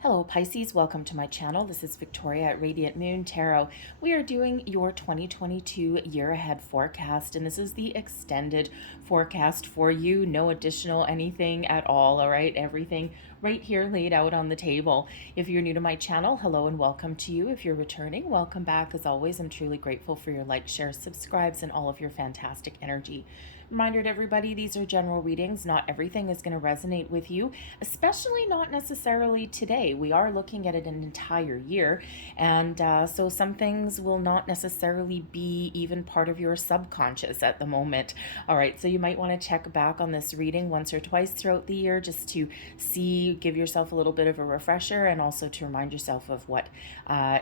Hello Pisces, welcome to my channel. This is Victoria at Radiant Moon Tarot. We are doing your 2022 year ahead forecast, and this is the extended forecast for you. No additional anything at all right? Everything right here laid out on the table. If you're new to my channel, hello and welcome to you. If you're returning, welcome back. As always, I'm truly grateful for your likes, shares, subscribes, and all of your fantastic energy. Reminder to everybody, these are general readings. Not everything is going to resonate with you, especially not necessarily today. We are looking at it an entire year, and so some things will not necessarily be even part of your subconscious at the moment. All right, so you might want to check back on this reading once or twice throughout the year just to see, give yourself a little bit of a refresher, and also to remind yourself of what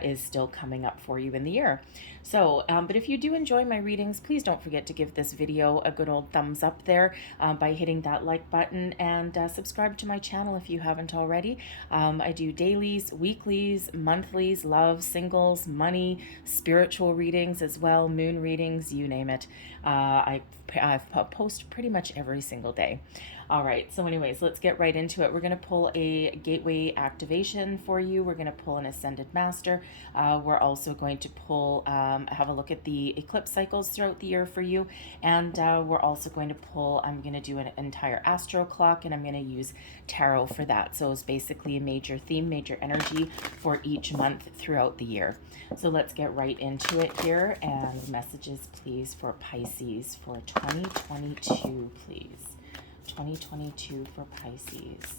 is still coming up for you in the year. So, but if you do enjoy my readings, please don't forget to give this video a good old thumbs up there by hitting that like button, and subscribe to my channel if you haven't already. I do dailies, weeklies, monthlies, love, singles, money, spiritual readings as well, moon readings, you name it. I post pretty much every single day. All right, so anyways, let's get right into it. We're going to pull a gateway activation for you. We're going to pull an Ascended Master. We're also going to pull, have a look at the Eclipse Cycles throughout the year for you. And we're also going to pull, I'm going to do an entire Astroclock, and I'm going to use tarot for that. So it's basically a major theme, major energy for each month throughout the year. So let's get right into it here. And messages, please, for Pisces for 2022, please. 2022 for Pisces.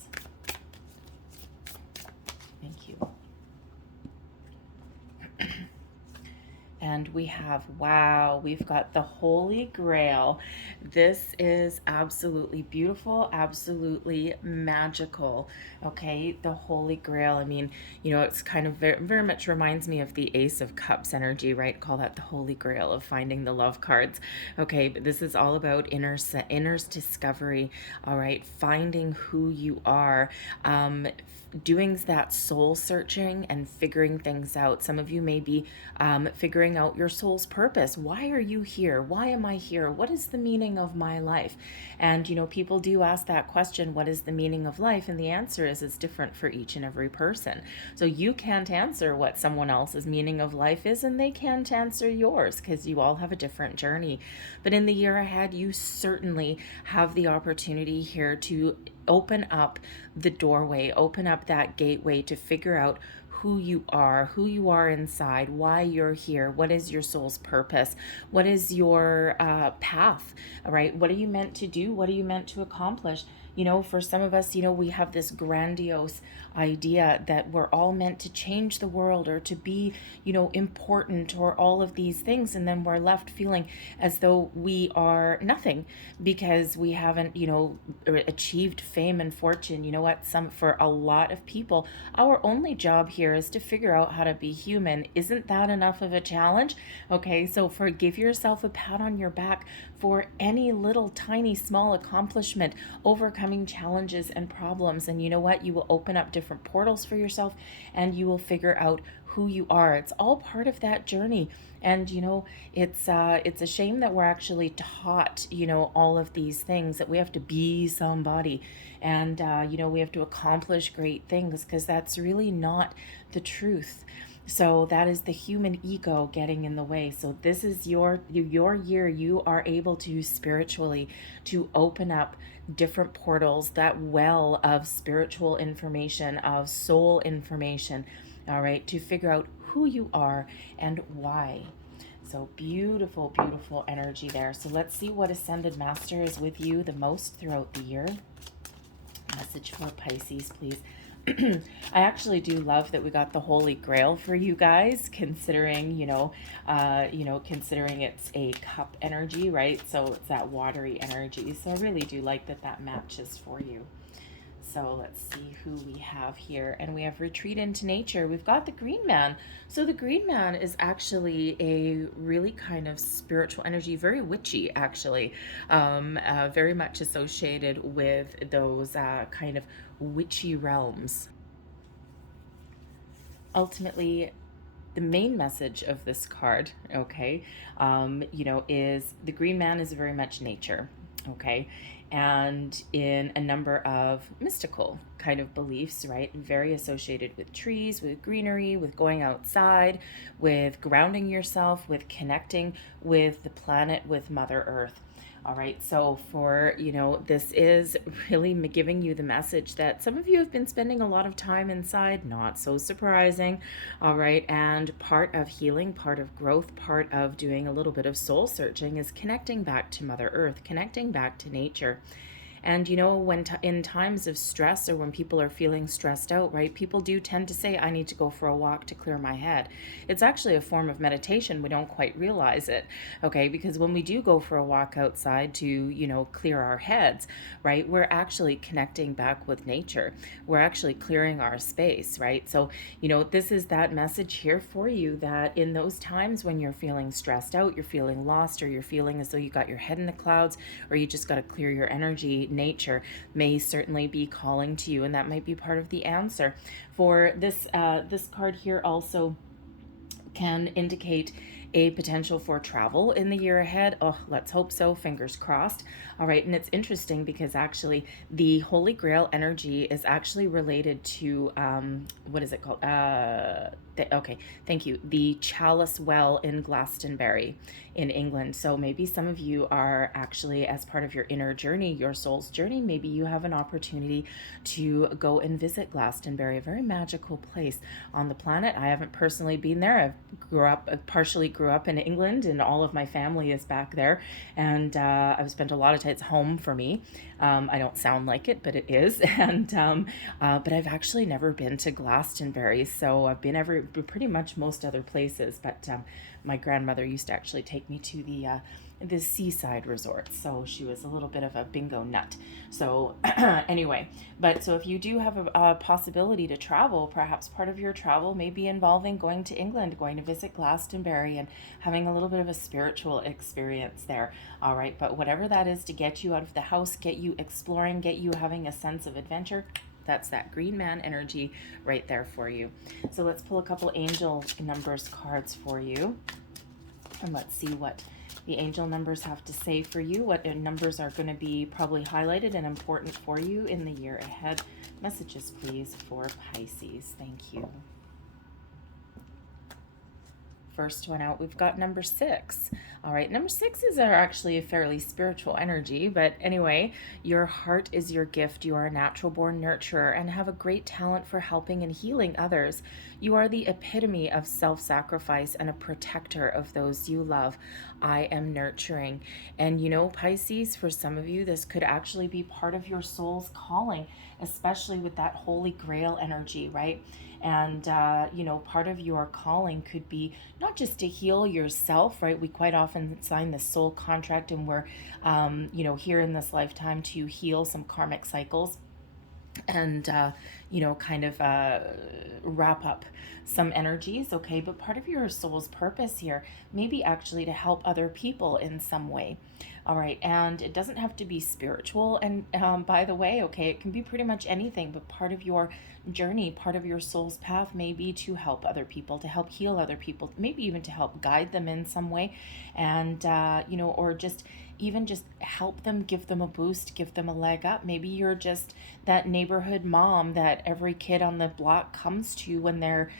Thank you. And we have, wow, we've got the Holy Grail. This is absolutely beautiful, absolutely magical. Okay, the Holy Grail. I mean, you know, it's kind of very much reminds me of the Ace of Cups energy, right? Call that the Holy Grail of finding the love cards. Okay, but this is all about inner discovery. All right, finding who you are, doing that soul searching and figuring things out. Some of you may be figuring out your soul's purpose. Why are you here? Why am I here? What is the meaning of my life? And you know, people do ask that question, what is the meaning of life? And the answer is it's different for each and every person. So you can't answer what someone else's meaning of life is, and they can't answer yours, because you all have a different journey. But in the year ahead, you certainly have the opportunity here to open up the doorway, open up that gateway to figure out who you are inside, why you're here, what is your soul's purpose, what is your path, right? What are you meant to do? What are you meant to accomplish? You know, for some of us, you know, we have this grandiose idea that we're all meant to change the world or to be, you know, important or all of these things. And then we're left feeling as though we are nothing because we haven't, you know, achieved fame and fortune. You know what? For a lot of people, our only job here is to figure out how to be human. Isn't that enough of a challenge? Okay, so give yourself a pat on your back for any little tiny small accomplishment, overcoming challenges and problems. And you know what? You will open up different portals for yourself, and you will figure out who you are. It's all part of that journey. And you know, it's a shame that we're actually taught, you know, all of these things, that we have to be somebody, and you know, we have to accomplish great things, because that's really not the truth. So that is the human ego getting in the way. So this is your year. You are able to spiritually to open up different portals, that well of spiritual information, of soul information, all right, to figure out who you are and why. So beautiful, beautiful energy there. So let's see what Ascended Master is with you the most throughout the year. Message for Pisces, please. I actually do love that we got the Holy Grail for you guys, considering, considering it's a cup energy, right? So it's that watery energy. So I really do like that that matches for you. So let's see who we have here. And we have Retreat into Nature. We've got the Green Man. So the Green Man is actually a really kind of spiritual energy, very witchy, actually, very much associated with those kind of witchy realms. Ultimately, the main message of this card, okay, is the Green Man is very much nature. Okay, and in a number of mystical kind of beliefs, right? Very associated with trees, with greenery, with going outside, with grounding yourself, with connecting with the planet, with Mother Earth. All right, so for, this is really giving you the message that some of you have been spending a lot of time inside, not so surprising. All right, and part of healing, part of growth, part of doing a little bit of soul searching is connecting back to Mother Earth, connecting back to nature. And when in times of stress, or when people are feeling stressed out, right, people do tend to say, I need to go for a walk to clear my head. It's actually a form of meditation. We don't quite realize it, okay? Because when we do go for a walk outside to, clear our heads, right, we're actually connecting back with nature. We're actually clearing our space, right? So, this is that message here for you, that in those times when you're feeling stressed out, you're feeling lost, or you're feeling as though you got your head in the clouds, or you just got to clear your energy, nature may certainly be calling to you, and that might be part of the answer. For this card here also can indicate a potential for travel in the year ahead. Oh, let's hope so. Fingers crossed. All right. And it's interesting because actually the Holy Grail energy is actually related to, what is it called? Okay, thank you. The Chalice Well in Glastonbury in England. So maybe some of you are actually, as part of your inner journey, your soul's journey, maybe you have an opportunity to go and visit Glastonbury, a very magical place on the planet. I haven't personally been there. Partially grew up in England, and all of my family is back there. And I've spent a lot of time. It's home for me. I don't sound like it, but it is. And but I've actually never been to Glastonbury, so I've been pretty much most other places. But my grandmother used to actually take me to the seaside resort, so she was a little bit of a bingo nut. So anyway, but so if you do have a possibility to travel, perhaps part of your travel may be involving going to England, going to visit Glastonbury, and having a little bit of a spiritual experience there. All right, but whatever that is to get you out of the house, get you exploring, get you having a sense of adventure, that's that green man energy right there for you. So let's pull a couple angel numbers cards for you, and let's see what the angel numbers have to say for you, what numbers are going to be probably highlighted and important for you in the year ahead. Messages, please, for Pisces. Thank you. First one out, we've got number 6. All right, number 6s are actually a fairly spiritual energy, but anyway, your heart is your gift. You are a natural born nurturer and have a great talent for helping and healing others. You are the epitome of self-sacrifice and a protector of those you love. I am nurturing. And Pisces, for some of you, this could actually be part of your soul's calling, especially with that Holy Grail energy, right? And, part of your calling could be not just to heal yourself, right? We quite often sign this soul contract, and we're, here in this lifetime to heal some karmic cycles and, kind of wrap up some energies, okay? But part of your soul's purpose here may be actually to help other people in some way. All right, and it doesn't have to be spiritual. And by the way, okay, it can be pretty much anything, but part of your journey, part of your soul's path may be to help other people, to help heal other people, maybe even to help guide them in some way. And, or just help them, give them a boost, give them a leg up. Maybe you're just that neighborhood mom that every kid on the block comes to when they're,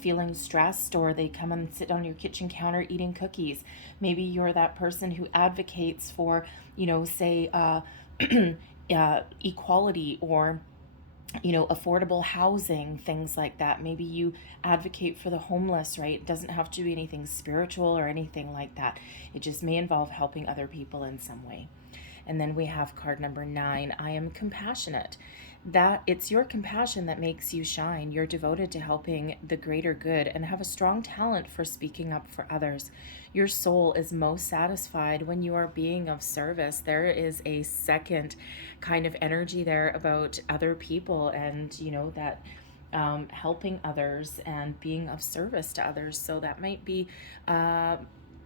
feeling stressed, or they come and sit on your kitchen counter eating cookies. Maybe you're that person who advocates for, say, equality, or affordable housing, things like that. Maybe you advocate for the homeless, right? It doesn't have to be anything spiritual or anything like that. It just may involve helping other people in some way. And then we have card number 9. I am compassionate. That it's your compassion that makes you shine. You're devoted to helping the greater good and have a strong talent for speaking up for others. Your soul is most satisfied when you are being of service. There is a second kind of energy there about other people, and that helping others and being of service to others. So that might be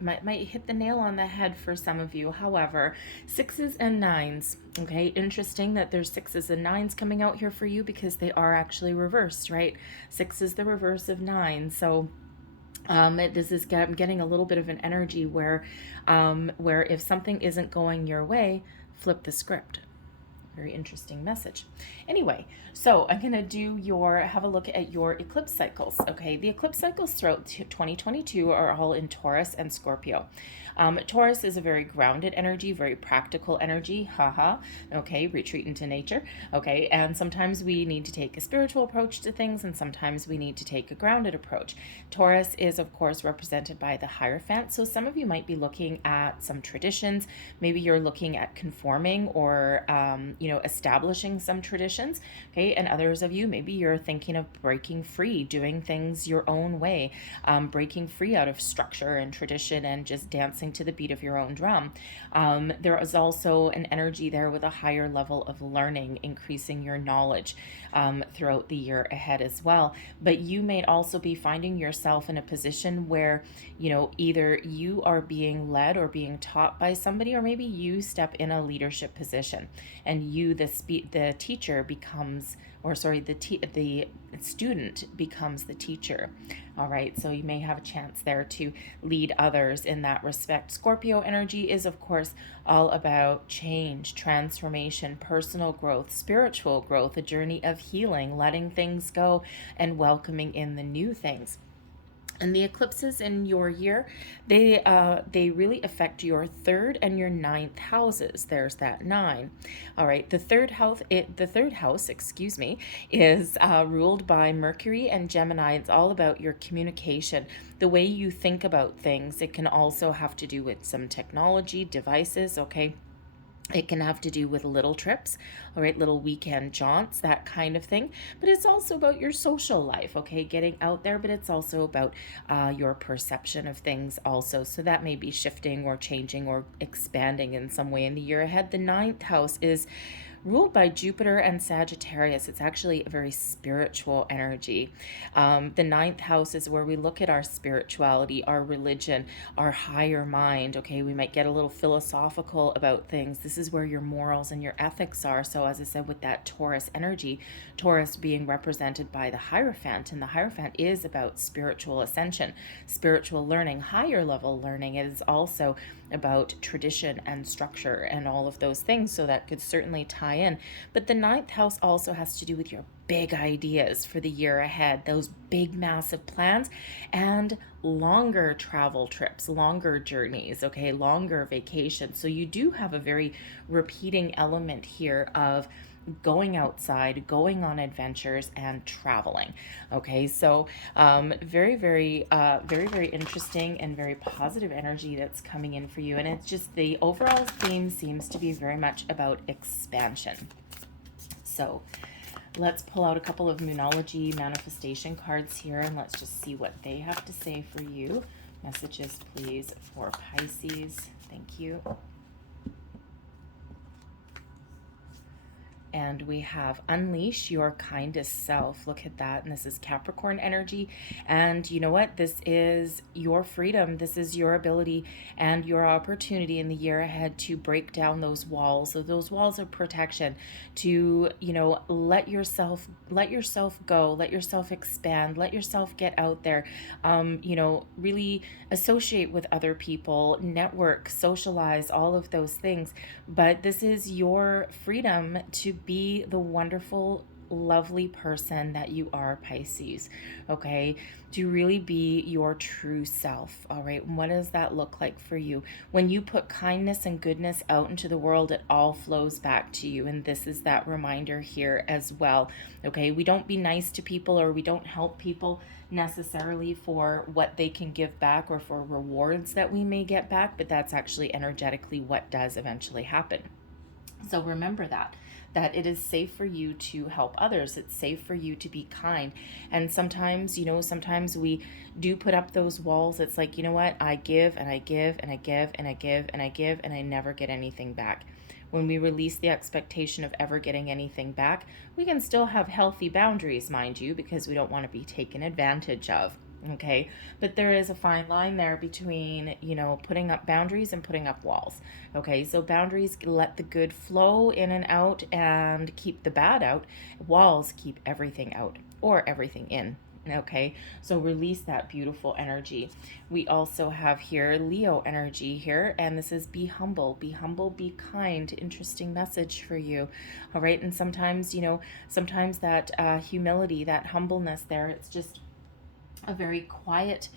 might hit the nail on the head for some of you. However, 6s and 9s, okay, interesting that there's 6s and 9s coming out here for you, because they are actually reversed, right? 6 is the reverse of 9. So this is getting a little bit of an energy where if something isn't going your way, flip the script. Very interesting message. Anyway, so I'm going to have a look at your eclipse cycles. Okay, the eclipse cycles throughout 2022 are all in Taurus and Scorpio. Taurus is a very grounded energy, very practical energy. Haha. Okay, retreat into nature. Okay, and sometimes we need to take a spiritual approach to things, and sometimes we need to take a grounded approach. Taurus is, of course, represented by the Hierophant. So some of you might be looking at some traditions. Maybe you're looking at conforming or, establishing some traditions. Okay, and others of you, maybe you're thinking of breaking free, doing things your own way, breaking free out of structure and tradition and just dancing to the beat of your own drum. There is also an energy there with a higher level of learning, increasing your knowledge throughout the year ahead as well. But you may also be finding yourself in a position where, either you are being led or being taught by somebody, or maybe you step in a leadership position and you, the teacher becomes, the student becomes the teacher. All right, so you may have a chance there to lead others in that respect. Scorpio energy is, of course, all about change, transformation, personal growth, spiritual growth, a journey of healing, letting things go and welcoming in the new things. And the eclipses in your year, they really affect your third and your ninth houses. There's that 9. All right, the third house, is ruled by Mercury and Gemini. It's all about your communication, the way you think about things. It can also have to do with some technology, devices, okay? It can have to do with little trips, all right, little weekend jaunts, that kind of thing. But it's also about your social life, okay, getting out there, but it's also about your perception of things also. So that may be shifting or changing or expanding in some way in the year ahead. The ninth house is ruled by Jupiter and Sagittarius. It's actually a very spiritual energy. The ninth house is where we look at our spirituality, our religion, our higher mind. Okay, we might get a little philosophical about things. This is where your morals and your ethics are. So as I said, with that Taurus energy, Taurus being represented by the Hierophant, and the Hierophant is about spiritual ascension, spiritual learning, higher level learning. It is also about tradition and structure and all of those things, so that could certainly tie in. But the ninth house also has to do with your big ideas for the year ahead, those big massive plans, and longer travel trips, longer journeys, okay, longer vacations. So you do have a very repeating element here of going outside, going on adventures, and traveling. Okay, so very, very interesting and very positive energy that's coming in for you. And it's just the overall theme seems to be very much about expansion. So let's pull out a couple of Numerology manifestation cards here, and let's just see what they have to say for you. Messages, please, for Pisces. Thank you. And we have unleash your kindest self. Look at that. And this is Capricorn energy. And you know what? This is your freedom. This is your ability and your opportunity in the year ahead to break down those walls. So those walls of protection, to, let yourself go, let yourself expand, let yourself get out there, really associate with other people, network, socialize, all of those things. But this is your freedom to be the wonderful, lovely person that you are, Pisces, okay? To really be your true self, all right? And what does that look like for you? When you put kindness and goodness out into the world, it all flows back to you. And this is that reminder here as well, okay? We don't be nice to people, or we don't help people necessarily for what they can give back or for rewards that we may get back, but that's actually energetically what does eventually happen. So remember that it is safe for you to help others. It's safe for you to be kind. And sometimes, sometimes we do put up those walls. It's like, you know what? I give and I give and I give and I give and I give and I never get anything back. When we release the expectation of ever getting anything back, we can still have healthy boundaries, mind you, because we don't want to be taken advantage of. Okay, but there is a fine line there between, putting up boundaries and putting up walls. Okay, so boundaries let the good flow in and out and keep the bad out. Walls keep everything out or everything in. Okay, so release that beautiful energy. We also have here Leo energy here, and this is be humble, be kind. Interesting message for you. All right, and sometimes, sometimes that humility, that humbleness there, it's just a very quiet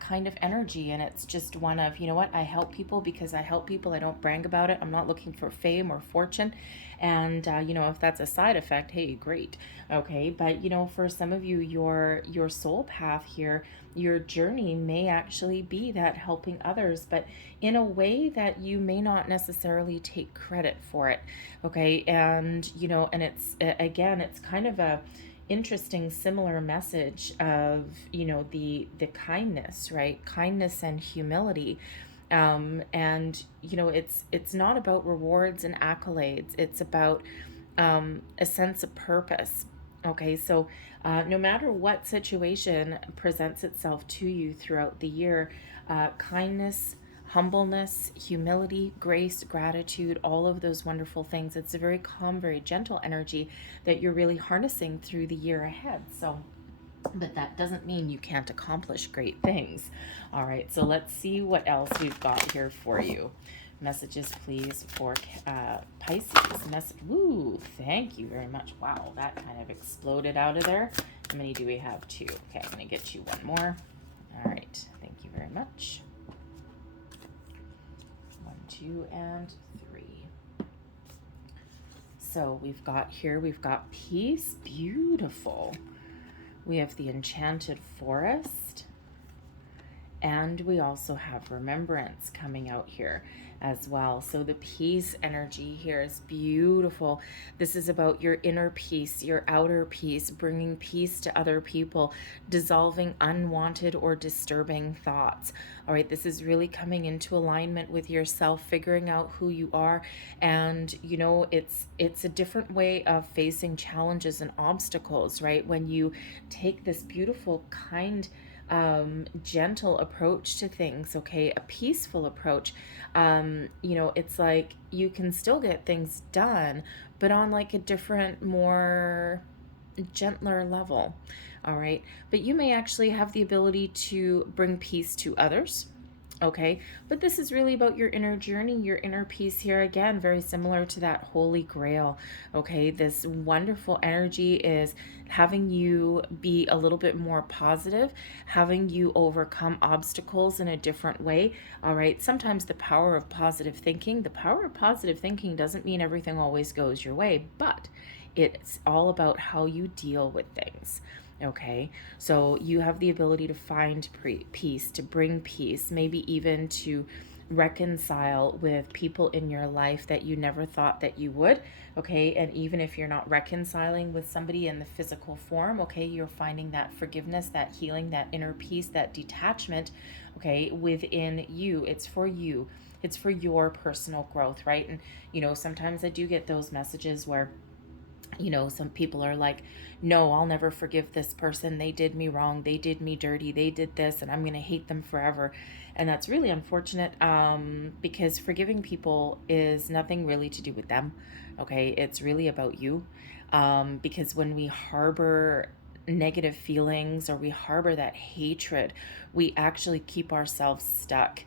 kind of energy, and it's just one of, you know what, I help people because I help people. I don't brag about it. I'm not looking for fame or fortune. And if that's a side effect, hey, great. Okay, but for some of you, your soul path here, your journey may actually be that helping others, but in a way that you may not necessarily take credit for it. Okay, and and it's, again, it's kind of a interesting similar message of the kindness, right? Kindness and humility. And it's not about rewards and accolades. It's about a sense of purpose. Okay, so no matter what situation presents itself to you throughout the year, kindness, humbleness, humility, grace, gratitude, all of those wonderful things. It's a very calm, very gentle energy that you're really harnessing through the year ahead. So, but that doesn't mean you can't accomplish great things. All right, so let's see what else we've got here for you. Messages, please, for Pisces. Woo, thank you very much. Wow, that kind of exploded out of there. How many do we have? 2. Okay, I'm going to get you one more. All right, thank you very much. 1, 2, and 3. So we've got peace. Beautiful. We have the Enchanted Forest. And we also have remembrance coming out here as well. So the peace energy here is beautiful. This is about your inner peace, your outer peace, bringing peace to other people, dissolving unwanted or disturbing thoughts. All right, this is really coming into alignment with yourself, figuring out who you are. And, it's a different way of facing challenges and obstacles, right? When you take this beautiful, kind, gentle approach to things, okay, a peaceful approach. It's like you can still get things done, but on like a different, more gentler level. All right, but you may actually have the ability to bring peace to others. Okay, but this is really about your inner journey, your inner peace here. Again, very similar to that Holy Grail. Okay, this wonderful energy is having you be a little bit more positive, having you overcome obstacles in a different way. All right, sometimes the power of positive thinking doesn't mean everything always goes your way, but it's all about how you deal with things. Okay, so you have the ability to find peace, to bring peace, maybe even to reconcile with people in your life that you never thought that you would. Okay, and even if you're not reconciling with somebody in the physical form, okay, you're finding that forgiveness, that healing, that inner peace, that detachment, okay, within you. It's for you, it's for your personal growth, right? And sometimes I do get those messages where some people are like, no, I'll never forgive this person. They did me wrong. They did me dirty. They did this, and I'm going to hate them forever. And that's really unfortunate, because forgiving people is nothing really to do with them. Okay, it's really about you. Because when we harbor negative feelings or we harbor that hatred, we actually keep ourselves stuck.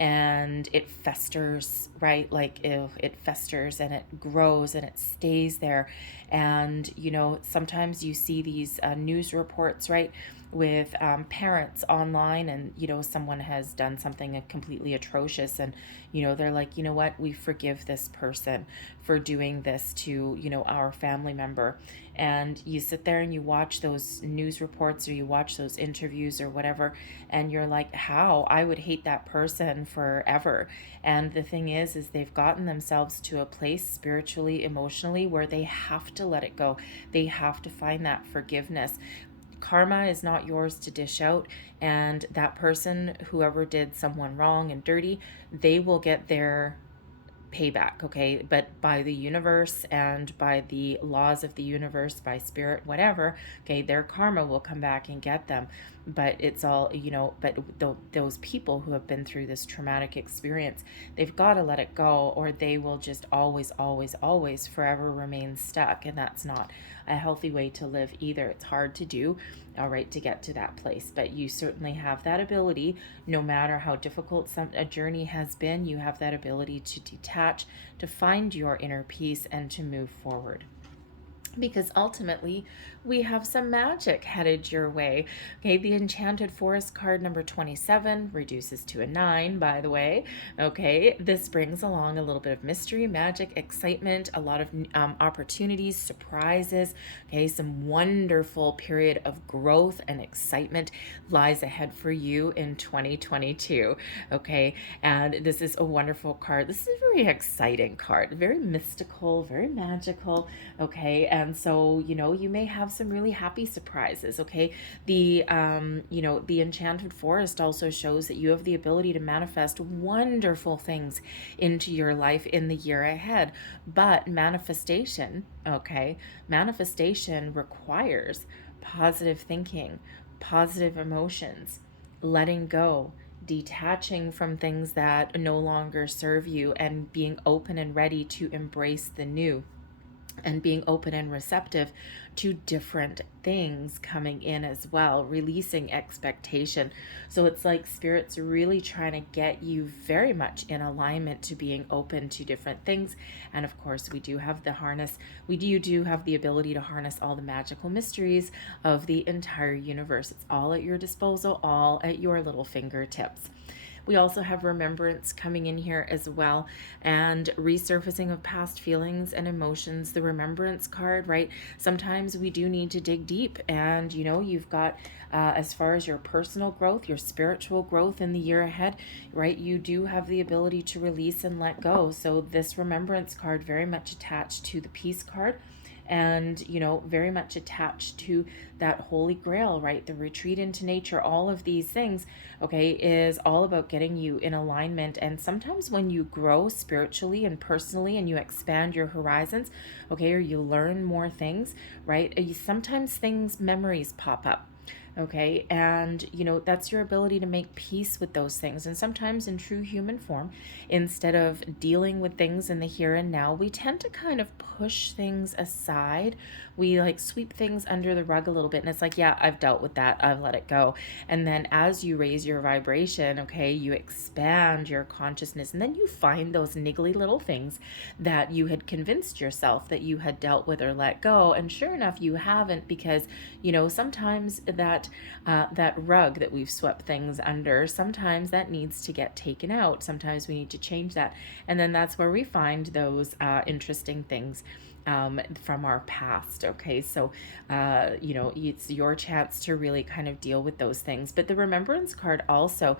And it festers, right? Like it festers and it grows and it stays there. And sometimes you see these news reports, right, with parents online, and someone has done something completely atrocious, and they're like, you know what, we forgive this person for doing this to our family member. And you sit there and you watch those news reports, or you watch those interviews or whatever, and you're like, how? I would hate that person forever. And the thing is they've gotten themselves to a place spiritually, emotionally, where they have to let it go. They have to find that forgiveness. Karma is not yours to dish out, and that person, whoever did someone wrong and dirty, they will get their payback, okay? But by the universe and by the laws of the universe, by spirit, whatever, okay, their karma will come back and get them. But it's all, but those people who have been through this traumatic experience, they've got to let it go, or they will just always, always, always forever remain stuck. And that's not a healthy way to live either. It's hard to do, all right, to get to that place, but you certainly have that ability. No matter how difficult a journey has been, you have that ability to detach, to find your inner peace, and to move forward. Because ultimately we have some magic headed your way. Okay, the Enchanted Forest card number 27 reduces to a 9, by the way. Okay, this brings along a little bit of mystery, magic, excitement, a lot of opportunities, surprises. Okay, some wonderful period of growth and excitement lies ahead for you in 2022. Okay, and this is a wonderful card. This is a very exciting card, very mystical, very magical. Okay, and so, you know, you may have some really happy surprises. Okay, the the Enchanted Forest also shows that you have the ability to manifest wonderful things into your life in the year ahead. But manifestation, okay, manifestation requires positive thinking, positive emotions, letting go, detaching from things that no longer serve you, and being open and ready to embrace the new, and being open and receptive to different things coming in as well, releasing expectation. So it's like Spirit's really trying to get you very much in alignment to being open to different things. And of course, we do have the harness, you do have the ability to harness all the magical mysteries of the entire universe. It's all at your disposal, all at your little fingertips. We also have remembrance coming in here as well, and resurfacing of past feelings and emotions. The remembrance card, right? Sometimes we do need to dig deep, and you know, you've got as far as your personal growth, your spiritual growth in the year ahead, right? You do have the ability to release and let go. So this remembrance card very much attached to the peace card, and you know, very much attached to that holy grail, right? The retreat into nature, all of these things, okay, is all about getting you in alignment. And sometimes when you grow spiritually and personally and you expand your horizons, okay, or you learn more things, right, sometimes memories pop up. Okay, and you know, that's your ability to make peace with those things. And sometimes in true human form, instead of dealing with things in the here and now, we tend to kind of push things aside. We like sweep things under the rug a little bit, and it's like, yeah, I've dealt with that, I've let it go. And then as you raise your vibration, okay, you expand your consciousness, and then you find those niggly little things that you had convinced yourself that you had dealt with or let go. And sure enough, you haven't, because you know, sometimes that rug that we've swept things under, sometimes that needs to get taken out. Sometimes we need to change that, and then that's where we find those interesting things from our past. Okay, so you know, it's your chance to really kind of deal with those things. But the remembrance card also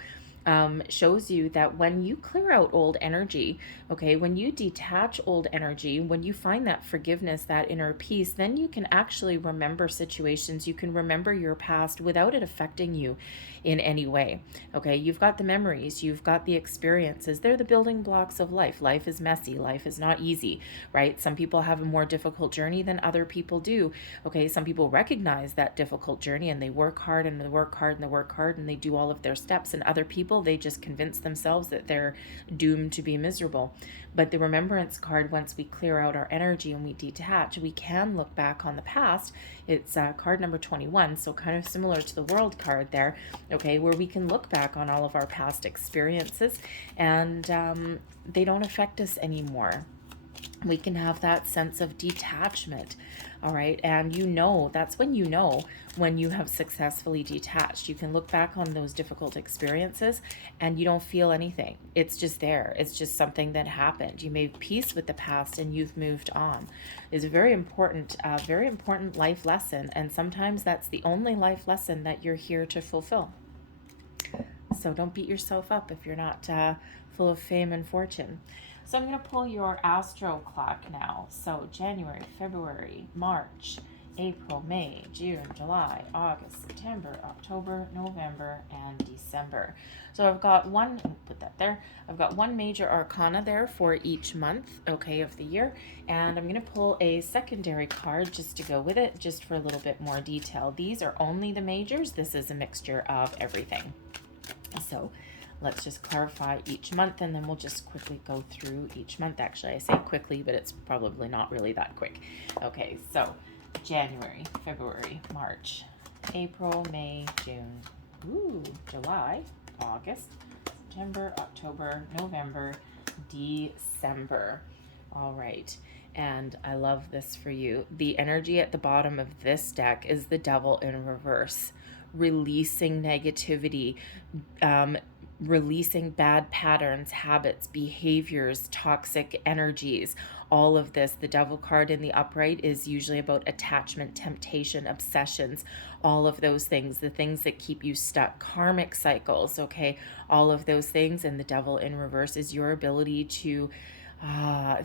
shows you that when you clear out old energy, okay, when you detach old energy, when you find that forgiveness, that inner peace, then you can actually remember situations. You can remember your past without it affecting you in any way. Okay, you've got the memories, you've got the experiences. They're the building blocks of life. Life is messy, life is not easy, right? Some people have a more difficult journey than other people do. Okay, some people recognize that difficult journey and they work hard and they work hard and they work hard and they do all of their steps, and other people, they just convince themselves that they're doomed to be miserable. But the remembrance card, once we clear out our energy and we detach, we can look back on the past. It's card number 21, so kind of similar to the World card there, okay, where we can look back on all of our past experiences, and they don't affect us anymore. We can have that sense of detachment. All right, and you know, that's when you know when you have successfully detached. You can look back on those difficult experiences and you don't feel anything. It's just there. It's just something that happened. You made peace with the past and you've moved on. It's a very important life lesson, and sometimes that's the only life lesson that you're here to fulfill. So don't beat yourself up if you're not full of fame and fortune. So I'm going to pull your Astroclock now. So January, February, March, April, May, June, July, August, September, October, November, and December. So I've got I've got one major arcana there for each month, okay, of the year. And I'm going to pull a secondary card just to go with it, just for a little bit more detail. These are only the majors. This is a mixture of everything. So let's just clarify each month, and then we'll just quickly go through each month. Actually, I say quickly, but it's probably not really that quick. Okay, so January, February, March, April, May, June, July, August, September, October, November, December. All right. And I love this for you. The energy at the bottom of this deck is the Devil in reverse, releasing negativity, releasing bad patterns, habits, behaviors, toxic energies, all of this. The Devil card in the upright is usually about attachment, temptation, obsessions, all of those things, the things that keep you stuck, karmic cycles, okay, all of those things. And the Devil in reverse is your ability to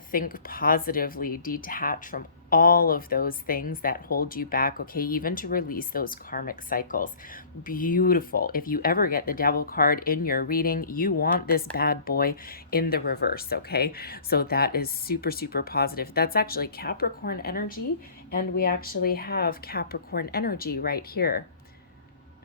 think positively, detach from all of those things that hold you back, okay, even to release those karmic cycles. Beautiful. If you ever get the Devil card in your reading, you want this bad boy in the reverse, okay? So that is super, super positive. That's actually Capricorn energy, and we actually have Capricorn energy right here.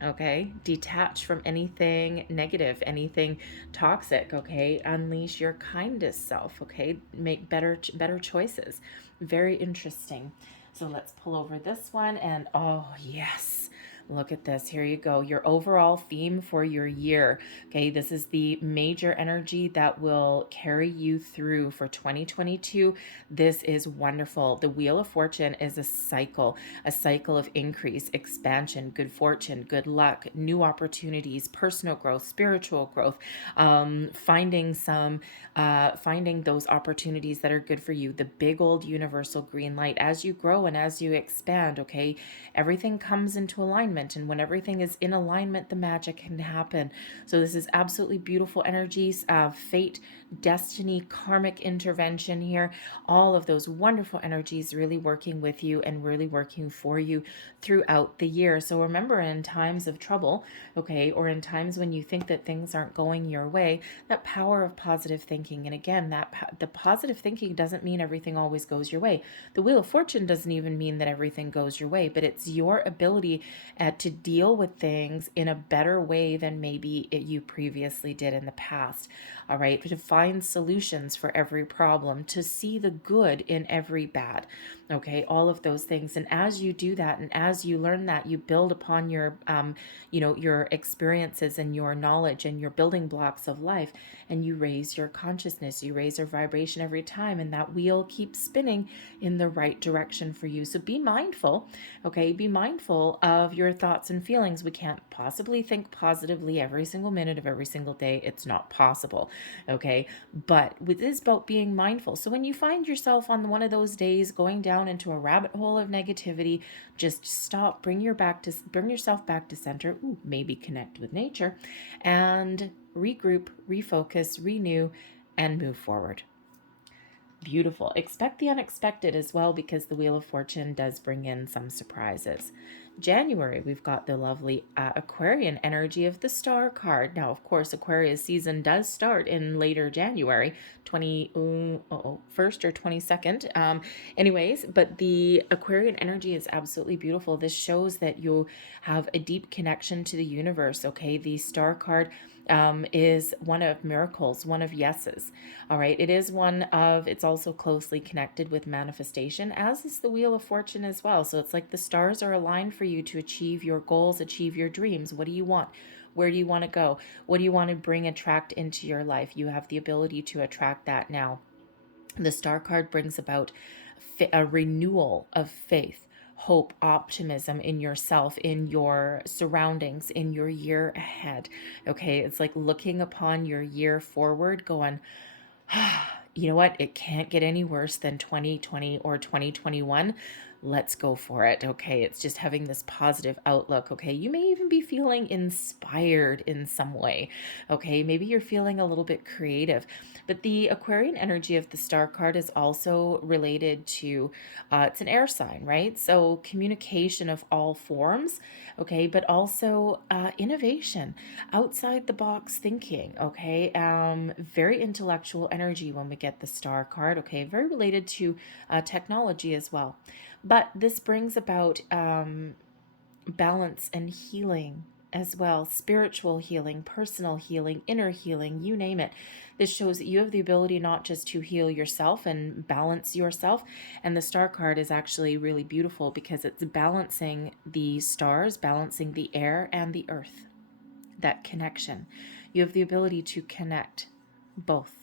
Okay, detach from anything negative, anything toxic. Okay, unleash your kindest self. Okay, make better choices. Very interesting. So let's pull over this one, and oh yes, look at this. Here you go. Your overall theme for your year. Okay, this is the major energy that will carry you through for 2022. This is wonderful. The Wheel of Fortune is a cycle of increase, expansion, good fortune, good luck, new opportunities, personal growth, spiritual growth, finding those opportunities that are good for you. The big old universal green light. As you grow and as you expand, okay, everything comes into alignment, and when everything is in alignment, the magic can happen. So this is absolutely beautiful energies, fate, destiny, karmic intervention here, all of those wonderful energies really working with you and really working for you throughout the year. So remember, in times of trouble, okay, or in times when you think that things aren't going your way, that power of positive thinking. And again, the positive thinking doesn't mean everything always goes your way. The Wheel of Fortune doesn't even mean that everything goes your way, but it's your ability to deal with things in a better way than maybe you previously did in the past. All right, to find solutions for every problem, to see the good in every bad. Okay, all of those things. And as you do that, and as you learn that, you build upon your your experiences and your knowledge and your building blocks of life, and you raise your consciousness, you raise your vibration every time, and that wheel keeps spinning in the right direction for you. So be mindful, okay? Be mindful of your thoughts and feelings. We can't possibly think positively every single minute of every single day. It's not possible, okay? But it is about being mindful. So when you find yourself on one of those days going down into a rabbit hole of negativity, just stop, bring yourself back to center. Maybe connect with nature, and regroup, refocus, renew, and move forward. Beautiful. Expect the unexpected as well, because the Wheel of Fortune does bring in some surprises. January, we've got the lovely Aquarian energy of the Star card. Now, of course, Aquarius season does start in later January, 1st or 22nd. Anyways, but the Aquarian energy is absolutely beautiful. This shows that you have a deep connection to the universe, okay? The Star card is one of miracles, one of yeses. All right. It's also closely connected with manifestation, as is the Wheel of Fortune as well. So it's like the stars are aligned for you to achieve your goals, achieve your dreams. What do you want? Where do you want to go? What do you want to attract into your life? You have the ability to attract that now. The Star card brings about a renewal of faith, hope, optimism in yourself, in your surroundings, in your year ahead. Okay, it's like looking upon your year forward, going, you know what? It can't get any worse than 2020 or 2021. Let's go for it. Okay, it's just having this positive outlook. Okay, you may even be feeling inspired in some way. Okay, maybe you're feeling a little bit creative. But the Aquarian energy of the Star card is also related to, it's an air sign, right? So communication of all forms, okay, but also innovation, outside the box thinking, okay? Very intellectual energy when we get the Star card, okay? Very related to technology as well. But this brings about balance and healing, as well, spiritual healing, personal healing, inner healing, you name it. This shows that you have the ability not just to heal yourself and balance yourself. And the star card is actually really beautiful because it's balancing the stars, balancing the air and the earth, that connection. You have the ability to connect both.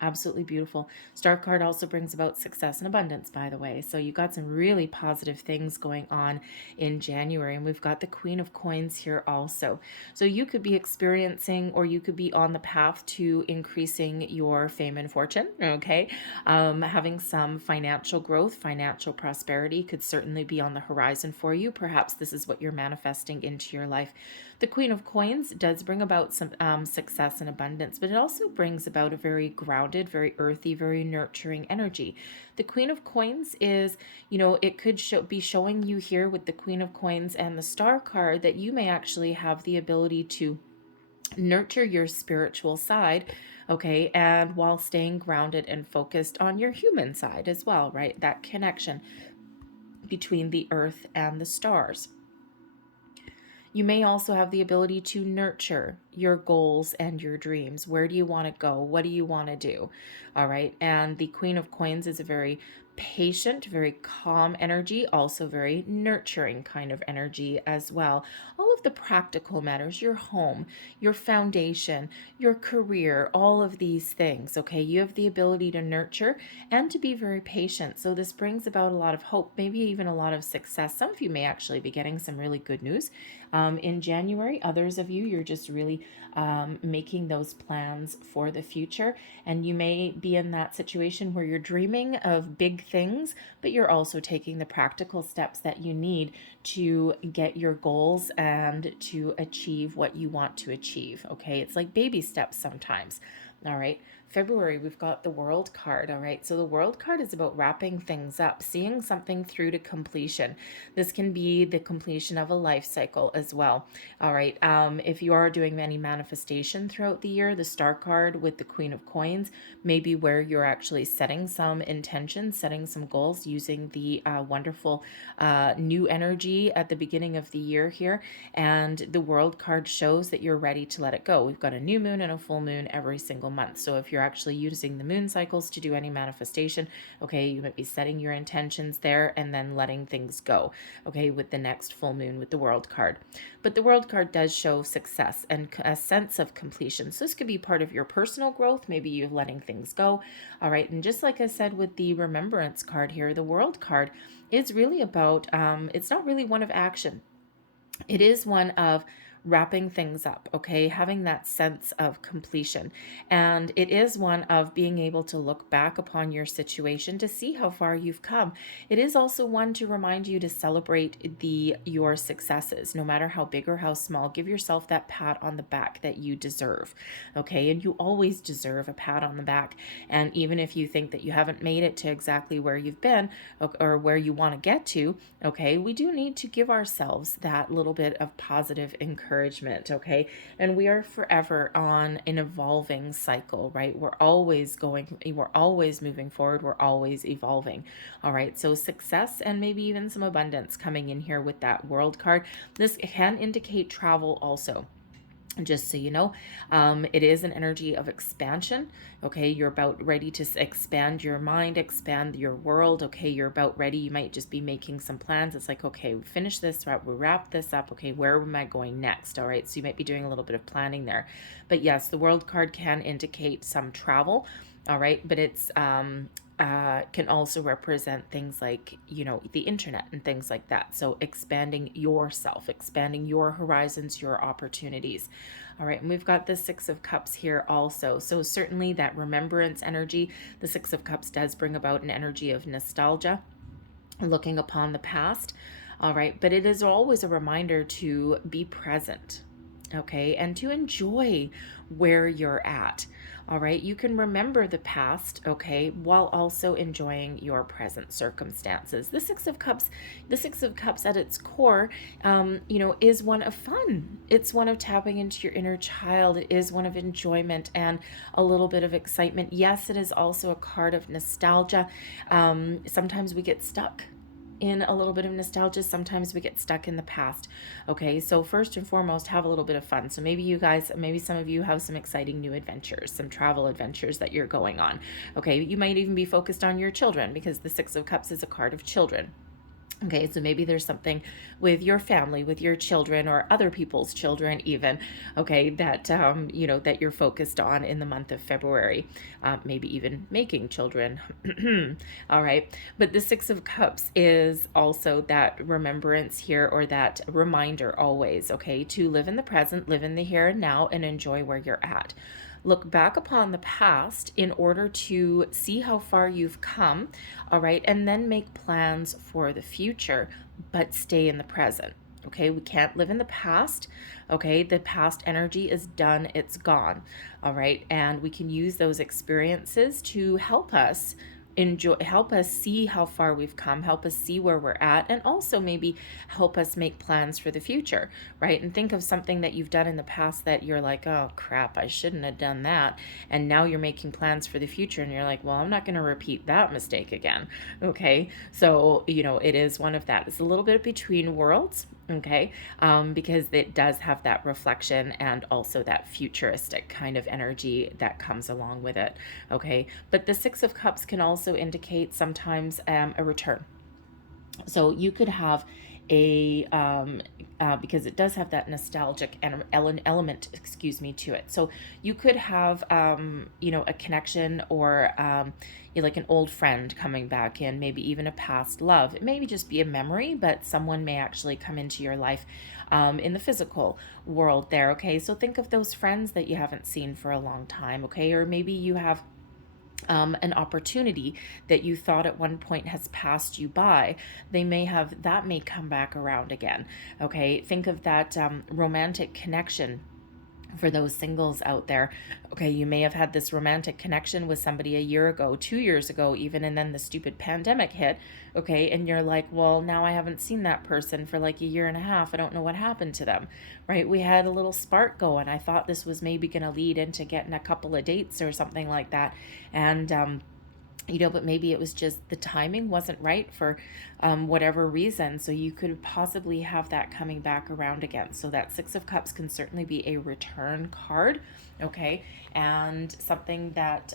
Absolutely beautiful. Star card also brings about success and abundance, by the way. So you got some really positive things going on in January. And we've got the Queen of Coins here also. So you could be experiencing, or you could be on the path to increasing your fame and fortune, okay? Having some financial growth, financial prosperity could certainly be on the horizon for you. Perhaps this is what you're manifesting into your life. The Queen of Coins does bring about some success and abundance, but it also brings about a very grounded, very earthy, very nurturing energy. The Queen of Coins is, it could be showing you here with the Queen of Coins and the Star card that you may actually have the ability to nurture your spiritual side, okay, and while staying grounded and focused on your human side as well, right? That connection between the earth and the stars. You may also have the ability to nurture your goals and your dreams. Where do you want to go? What do you want to do? All right. And the Queen of Coins is a very patient, very calm energy, also very nurturing kind of energy as well. All of the practical matters, your home, your foundation, your career, all of these things, okay? You have the ability to nurture and to be very patient. So this brings about a lot of hope, maybe even a lot of success. Some of you may actually be getting some really good news in January. Others of you, you're just really making those plans for the future. And you may be in that situation where you're dreaming of big things, but you're also taking the practical steps that you need to get your goals and to achieve what you want to achieve. Okay, it's like baby steps sometimes. All right. February, we've got the World card. All right. So the World card is about wrapping things up, seeing something through to completion. This can be the completion of a life cycle as well. All right. If you are doing any manifestation throughout the year, the Star card with the Queen of Coins may be where you're actually setting some intentions, setting some goals using the wonderful new energy at the beginning of the year here. And the World card shows that you're ready to let it go. We've got a new moon and a full moon every single month. So if you're actually using the moon cycles to do any manifestation, okay, you might be setting your intentions there and then letting things go, okay, with the next full moon with the World card. But the World card does show success and a sense of completion. So this could be part of your personal growth. Maybe you're letting things go. All right. And just like I said with the Remembrance card here, the World card is really about, it's not really one of action. It is one of wrapping things up, okay, having that sense of completion. And it is one of being able to look back upon your situation to see how far you've come. It is also one to remind you to celebrate your successes, no matter how big or how small. Give yourself that pat on the back that you deserve, okay? And you always deserve a pat on the back. And even if you think that you haven't made it to exactly where you've been or where you want to get to, okay, we do need to give ourselves that little bit of positive encouragement, okay? And we are forever on an evolving cycle, right? We're always moving forward, we're always evolving. All right, so success and maybe even some abundance coming in here with that World card. This can indicate travel also. Just so you know, it is an energy of expansion. Okay, you're about ready to expand your mind, expand your world. Okay, you're about ready. You might just be making some plans. It's like, okay, we finish this, we wrap this up. Okay, where am I going next? All right, so you might be doing a little bit of planning there. But yes, the World card can indicate some travel. All right, but it's can also represent things like, the internet and things like that. So expanding yourself, expanding your horizons, your opportunities. All right, and we've got the Six of Cups here also. So certainly that remembrance energy, the Six of Cups does bring about an energy of nostalgia, looking upon the past. All right, but it is always a reminder to be present, okay, and to enjoy where you're at. All right, you can remember the past, okay, while also enjoying your present circumstances. The Six of Cups at its core, is one of fun. It's one of tapping into your inner child. It is one of enjoyment and a little bit of excitement. Yes, it is also a card of nostalgia. Sometimes we get stuck. in a little bit of nostalgia. Sometimes we get stuck in the past. Okay, so first and foremost, have a little bit of fun. So maybe you guys, maybe some of you have some exciting new adventures, some travel adventures that you're going on. Okay, you might even be focused on your children, because the Six of Cups is a card of children. Okay, so maybe there's something with your family, with your children, or other people's children even, okay, that, you know, that you're focused on in the month of February. Maybe even making children. All right, but the Six of Cups is also that remembrance here, or that reminder always, okay, to live in the present, live in the here and now, and enjoy where you're at. Look back upon the past in order to see how far you've come, all right, and then make plans for the future, but stay in the present. Okay, we can't live in the past. Okay, the past energy is done, it's gone. All right, and we can use those experiences to help us enjoy, help us see how far we've come, help us see where we're at, and also maybe help us make plans for the future, right? And think of something that you've done in the past that you're like, oh crap, I shouldn't have done that, and now you're making plans for the future, and you're like, well, I'm not going to repeat that mistake again. Okay, so you know, it is one of that. It's a little bit between worlds. Okay, because it does have that reflection and also that futuristic kind of energy that comes along with it. Okay, but the Six of Cups can also indicate sometimes a return. So you could have a because it does have that nostalgic element, excuse me, to it. So you could have you know, a connection, or you know, like an old friend coming back in, maybe even a past love. It may just be a memory, but someone may actually come into your life in the physical world there. Okay, so think of those friends that you haven't seen for a long time. Okay, or maybe you have an opportunity that you thought at one point has passed you by. They may have, that may come back around again. Okay, think of that romantic connection for those singles out there. Okay, you may have had this romantic connection with somebody a year ago, 2 years ago even, and then the stupid pandemic hit. Okay, and you're like, well, now I haven't seen that person for like a year and a half. I don't know what happened to them, right? We had a little spark going. I thought this was maybe going to lead into getting a couple of dates or something like that, and you know, but maybe it was just the timing wasn't right for whatever reason. So you could possibly have that coming back around again. So that Six of Cups can certainly be a return card, okay? And something that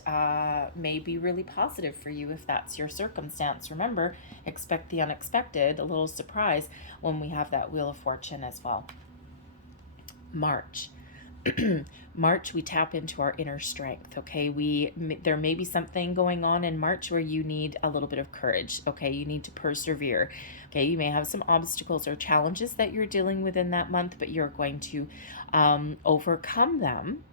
may be really positive for you if that's your circumstance. Remember, expect the unexpected, a little surprise when we have that Wheel of Fortune as well. March. March, we tap into our inner strength. Okay, there may be something going on in March where you need a little bit of courage. Okay, you need to persevere. Okay, you may have some obstacles or challenges that you're dealing with in that month, but you're going to overcome them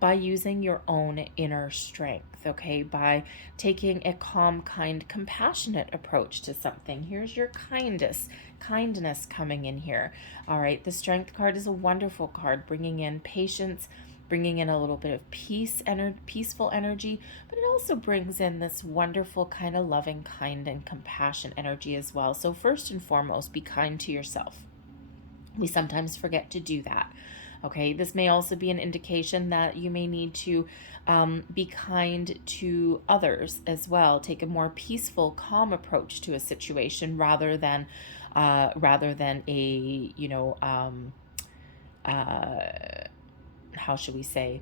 by using your own inner strength, okay? By taking a calm, kind, compassionate approach to something. Here's your kindness coming in here. All right, the Strength card is a wonderful card, bringing in patience, bringing in a little bit of peaceful energy, but it also brings in this wonderful kind of loving, kind, and compassion energy as well. So first and foremost, be kind to yourself. We sometimes forget to do that. Okay, this may also be an indication that you may need to be kind to others as well. Take a more peaceful, calm approach to a situation rather than a, you know, how should we say?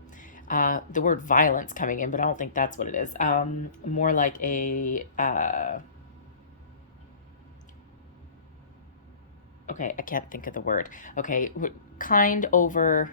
The word violence coming in, but I don't think that's what it is. More like a okay, I can't think of the word. Okay, kind over,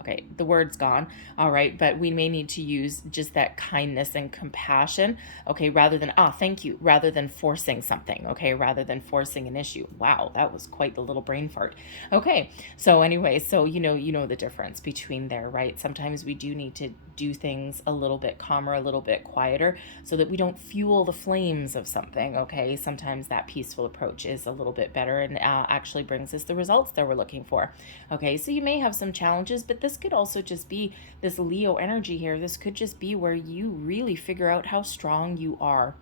okay, the word's gone. All right, but we may need to use just that kindness and compassion, okay, rather than, thank you, rather than forcing something, okay, rather than forcing an issue. Wow, that was quite the little brain fart. Okay, so anyway, so you know the difference between there, right? Sometimes we do need to do things a little bit calmer, a little bit quieter, so that we don't fuel the flames of something, okay? Sometimes that peaceful approach is a little bit better and actually brings us the results that we're looking for, okay? So you may have some challenges, but this could also just be this Leo energy here. This could just be where you really figure out how strong you are.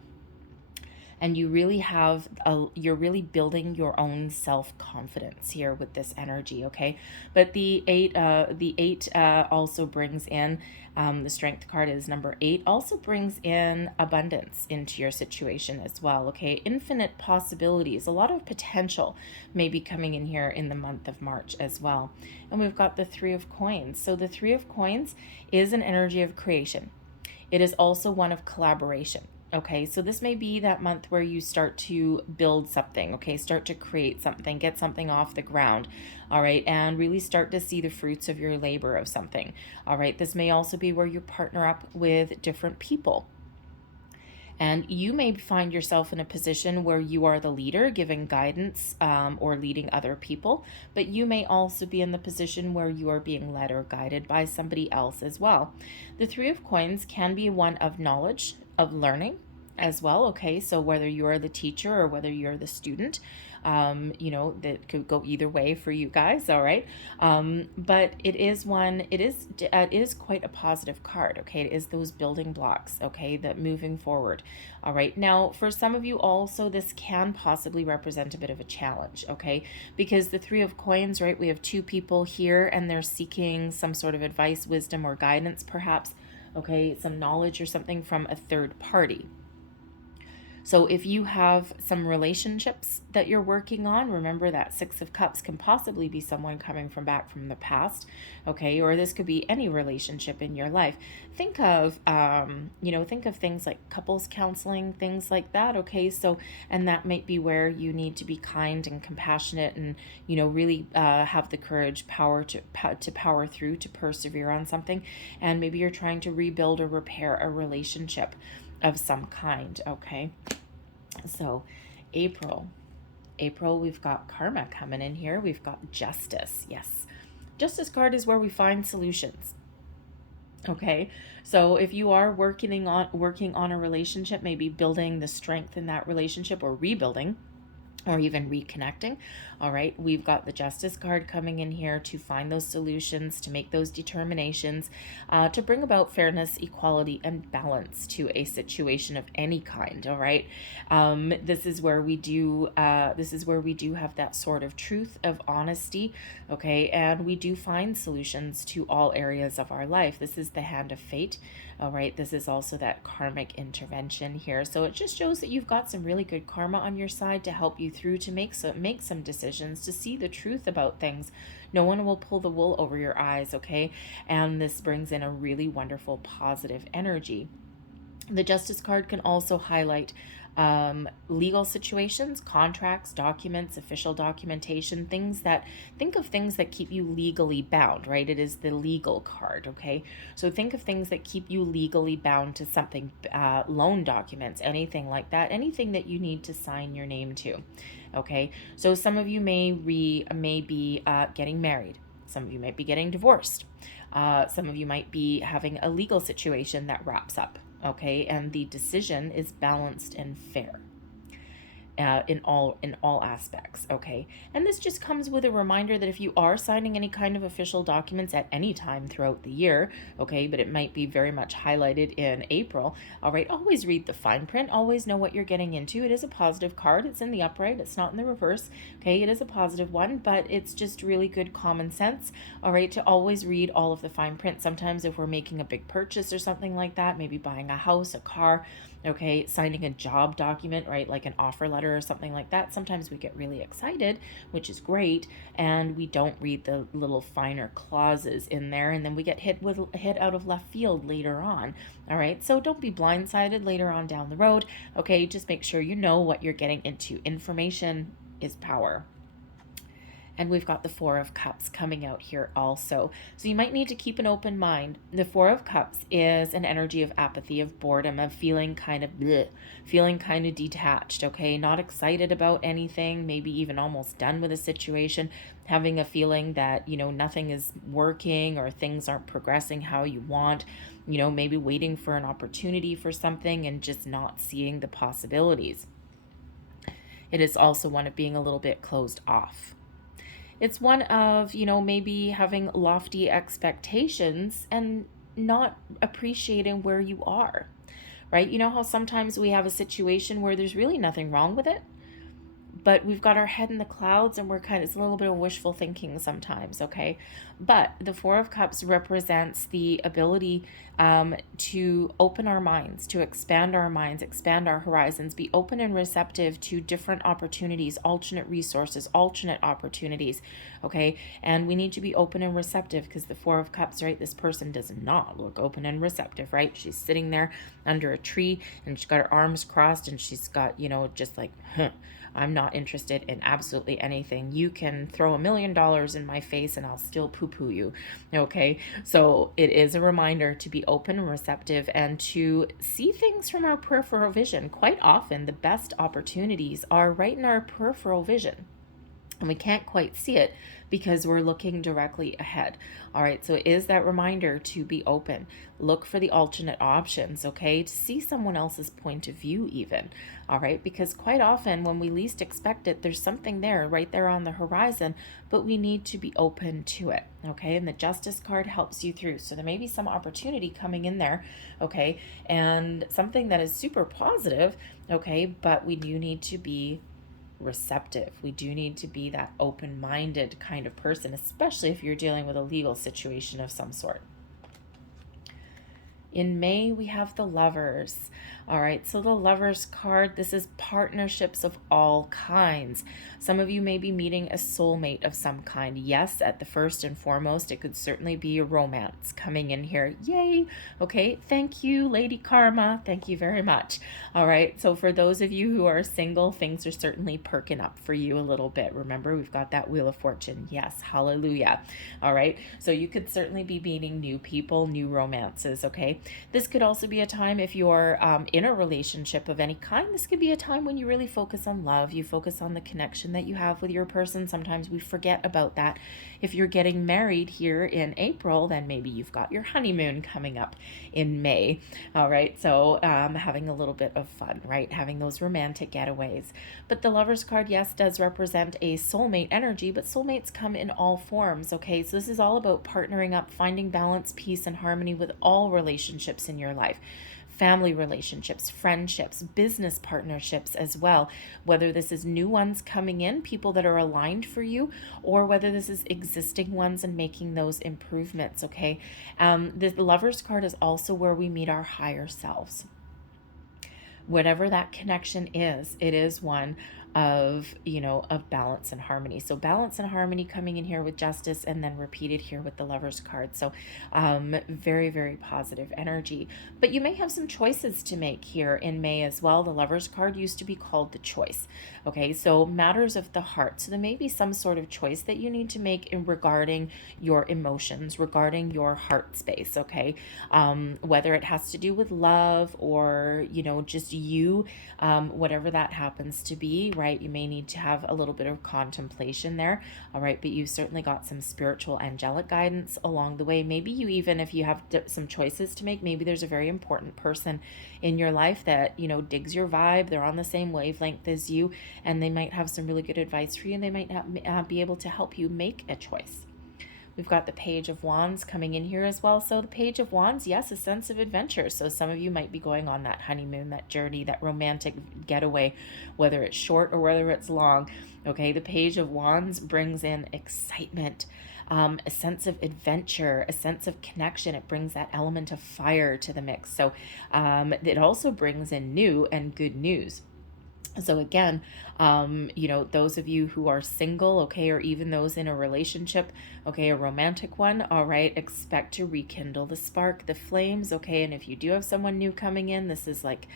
and you really have you're really building your own self-confidence here with this energy, okay? But the eight also brings in the strength card is number 8, also brings in abundance into your situation as well, okay? Infinite possibilities, a lot of potential may be coming in here in the month of March as well. And we've got the 3 of coins. So the 3 of coins is an energy of creation. It is also one of collaboration. Okay, so this may be that month where you start to build something, okay, start to create something, get something off the ground, all right, and really start to see the fruits of your labor of something, all right. This may also be where you partner up with different people. And you may find yourself in a position where you are the leader, giving guidance or leading other people, but you may also be in the position where you are being led or guided by somebody else as well. The 3 of coins can be one of knowledge, of learning as well, okay? So whether you are the teacher or whether you're the student, that could go either way for you guys, all right? But it is quite a positive card, okay? It is those building blocks, okay, that moving forward, all right? Now, for some of you also, this can possibly represent a bit of a challenge, okay? Because the 3 of coins, right, we have 2 people here and they're seeking some sort of advice, wisdom, or guidance, perhaps, okay, some knowledge or something from a third party. So if you have some relationships that you're working on, remember that 6 of Cups can possibly be someone coming from back from the past, okay? Or this could be any relationship in your life. Think of, think of things like couples counseling, things like that, okay? So, and that might be where you need to be kind and compassionate and, really have the courage, to power through, to persevere on something. And maybe you're trying to rebuild or repair a relationship of some kind, okay? So April, we've got karma coming in here. We've got justice. Yes, justice card is where we find solutions. Okay, so if you are working on a relationship, maybe building the strength in that relationship or rebuilding, or even reconnecting, all right, we've got the justice card coming in here to find those solutions, to make those determinations, to bring about fairness, equality, and balance to a situation of any kind, all right. This is where we do have that sort of truth, of honesty, okay, and we do find solutions to all areas of our life. This is the hand of fate, all right. This is also that karmic intervention here. So it just shows that you've got some really good karma on your side to help you through, to make some decisions, to see the truth about things. No one will pull the wool over your eyes, okay? And this brings in a really wonderful positive energy. The justice card can also highlight legal situations, contracts, documents, official documentation, think of things that keep you legally bound, right? It is the legal card, okay? So think of things that keep you legally bound to something, loan documents, anything like that, anything that you need to sign your name to, okay? So some of you may be getting married. Some of you might be getting divorced. Some of you might be having a legal situation that wraps up. Okay, and the decision is balanced and fair in all aspects, okay? And this just comes with a reminder that if you are signing any kind of official documents at any time throughout the year, okay, but it might be very much highlighted in April, all right, always read the fine print, always know what you're getting into. It is a positive card. It's in the upright, it's not in the reverse, okay? It is a positive one, but it's just really good common sense, all right, to always read all of the fine print. Sometimes if we're making a big purchase or something like that, maybe buying a house, a car, okay, signing a job document, right, like an offer letter or something like that, sometimes we get really excited, which is great, and we don't read the little finer clauses in there, and then we get hit out of left field later on, all right? So don't be blindsided later on down the road, okay? Just make sure you know what you're getting into. Information is power. And we've got the 4 of Cups coming out here also. So you might need to keep an open mind. The 4 of Cups is an energy of apathy, of boredom, of feeling kind of bleh, feeling kind of detached, okay? Not excited about anything, maybe even almost done with a situation, having a feeling that, nothing is working or things aren't progressing how you want, maybe waiting for an opportunity for something and just not seeing the possibilities. It is also one of being a little bit closed off. It's one of, maybe having lofty expectations and not appreciating where you are, right? You know how sometimes we have a situation where there's really nothing wrong with it, but we've got our head in the clouds and it's a little bit of wishful thinking sometimes, okay? But the Four of Cups represents the ability to open our minds, to expand our minds, expand our horizons, be open and receptive to different opportunities, alternate resources, alternate opportunities, okay? And we need to be open and receptive because the Four of Cups, right? This person does not look open and receptive, right? She's sitting there under a tree and she's got her arms crossed and she's got, just like, I'm not interested in absolutely anything. You can throw $1 million in my face and I'll still poo-poo you. Okay. So it is a reminder to be open and receptive and to see things from our peripheral vision. Quite often, the best opportunities are right in our peripheral vision. And we can't quite see it because we're looking directly ahead. All right, so it is that reminder to be open. Look for the alternate options, okay? To see someone else's point of view even, all right? Because quite often when we least expect it, there's something there, right there on the horizon, but we need to be open to it, okay? And the Justice card helps you through. So there may be some opportunity coming in there, okay? And something that is super positive, okay? But we do need to be receptive. We do need to be that open-minded kind of person, especially if you're dealing with a legal situation of some sort. In May, we have the Lovers. All right, so the Lovers card, this is partnerships of all kinds. Some of you may be meeting a soulmate of some kind. Yes, at the first and foremost, it could certainly be a romance coming in here. Yay! Okay, thank you, Lady Karma. Thank you very much. All right, so for those of you who are single, things are certainly perking up for you a little bit. Remember, we've got that Wheel of Fortune. Yes, hallelujah. All right, so you could certainly be meeting new people, new romances, okay? This could also be a time if you're in a relationship of any kind. This could be a time when you really focus on love. You focus on the connection that you have with your person. Sometimes we forget about that. If you're getting married here in April, then maybe you've got your honeymoon coming up in May. All right, so having a little bit of fun, right? Having those romantic getaways. But the Lovers card, yes, does represent a soulmate energy, but soulmates come in all forms, okay? So this is all about partnering up, finding balance, peace, and harmony with all relationships in your life. Family relationships, friendships, business partnerships as well, whether this is new ones coming in, people that are aligned for you, or whether this is existing ones and making those improvements, okay? The Lovers card is also where we meet our higher selves. Whatever that connection is, it is one of, of balance and harmony. So balance and harmony coming in here with Justice and then repeated here with the Lovers card. So very, very positive energy. But you may have some choices to make here in May as well. The Lovers card used to be called the Choice. Okay, so matters of the heart. So there may be some sort of choice that you need to make in regarding your emotions, regarding your heart space, okay? Whether it has to do with love or, just you, whatever that happens to be, right? You may need to have a little bit of contemplation there, all right? But you've certainly got some spiritual angelic guidance along the way. Maybe you even, if you have some choices to make, maybe there's a very important person in your life that, digs your vibe. They're on the same wavelength as you, and they might have some really good advice for you, and they might not be able to help you make a choice. We've got the Page of Wands coming in here as well. So the Page of Wands, yes, a sense of adventure. So some of you might be going on that honeymoon, that journey, that romantic getaway, whether it's short or whether it's long. Okay, the Page of Wands brings in excitement, a sense of adventure, a sense of connection. It brings that element of fire to the mix. So it also brings in new and good news. So again, those of you who are single, okay, or even those in a relationship, okay, a romantic one, all right, expect to rekindle the spark, the flames, okay, and if you do have someone new coming in, this is like,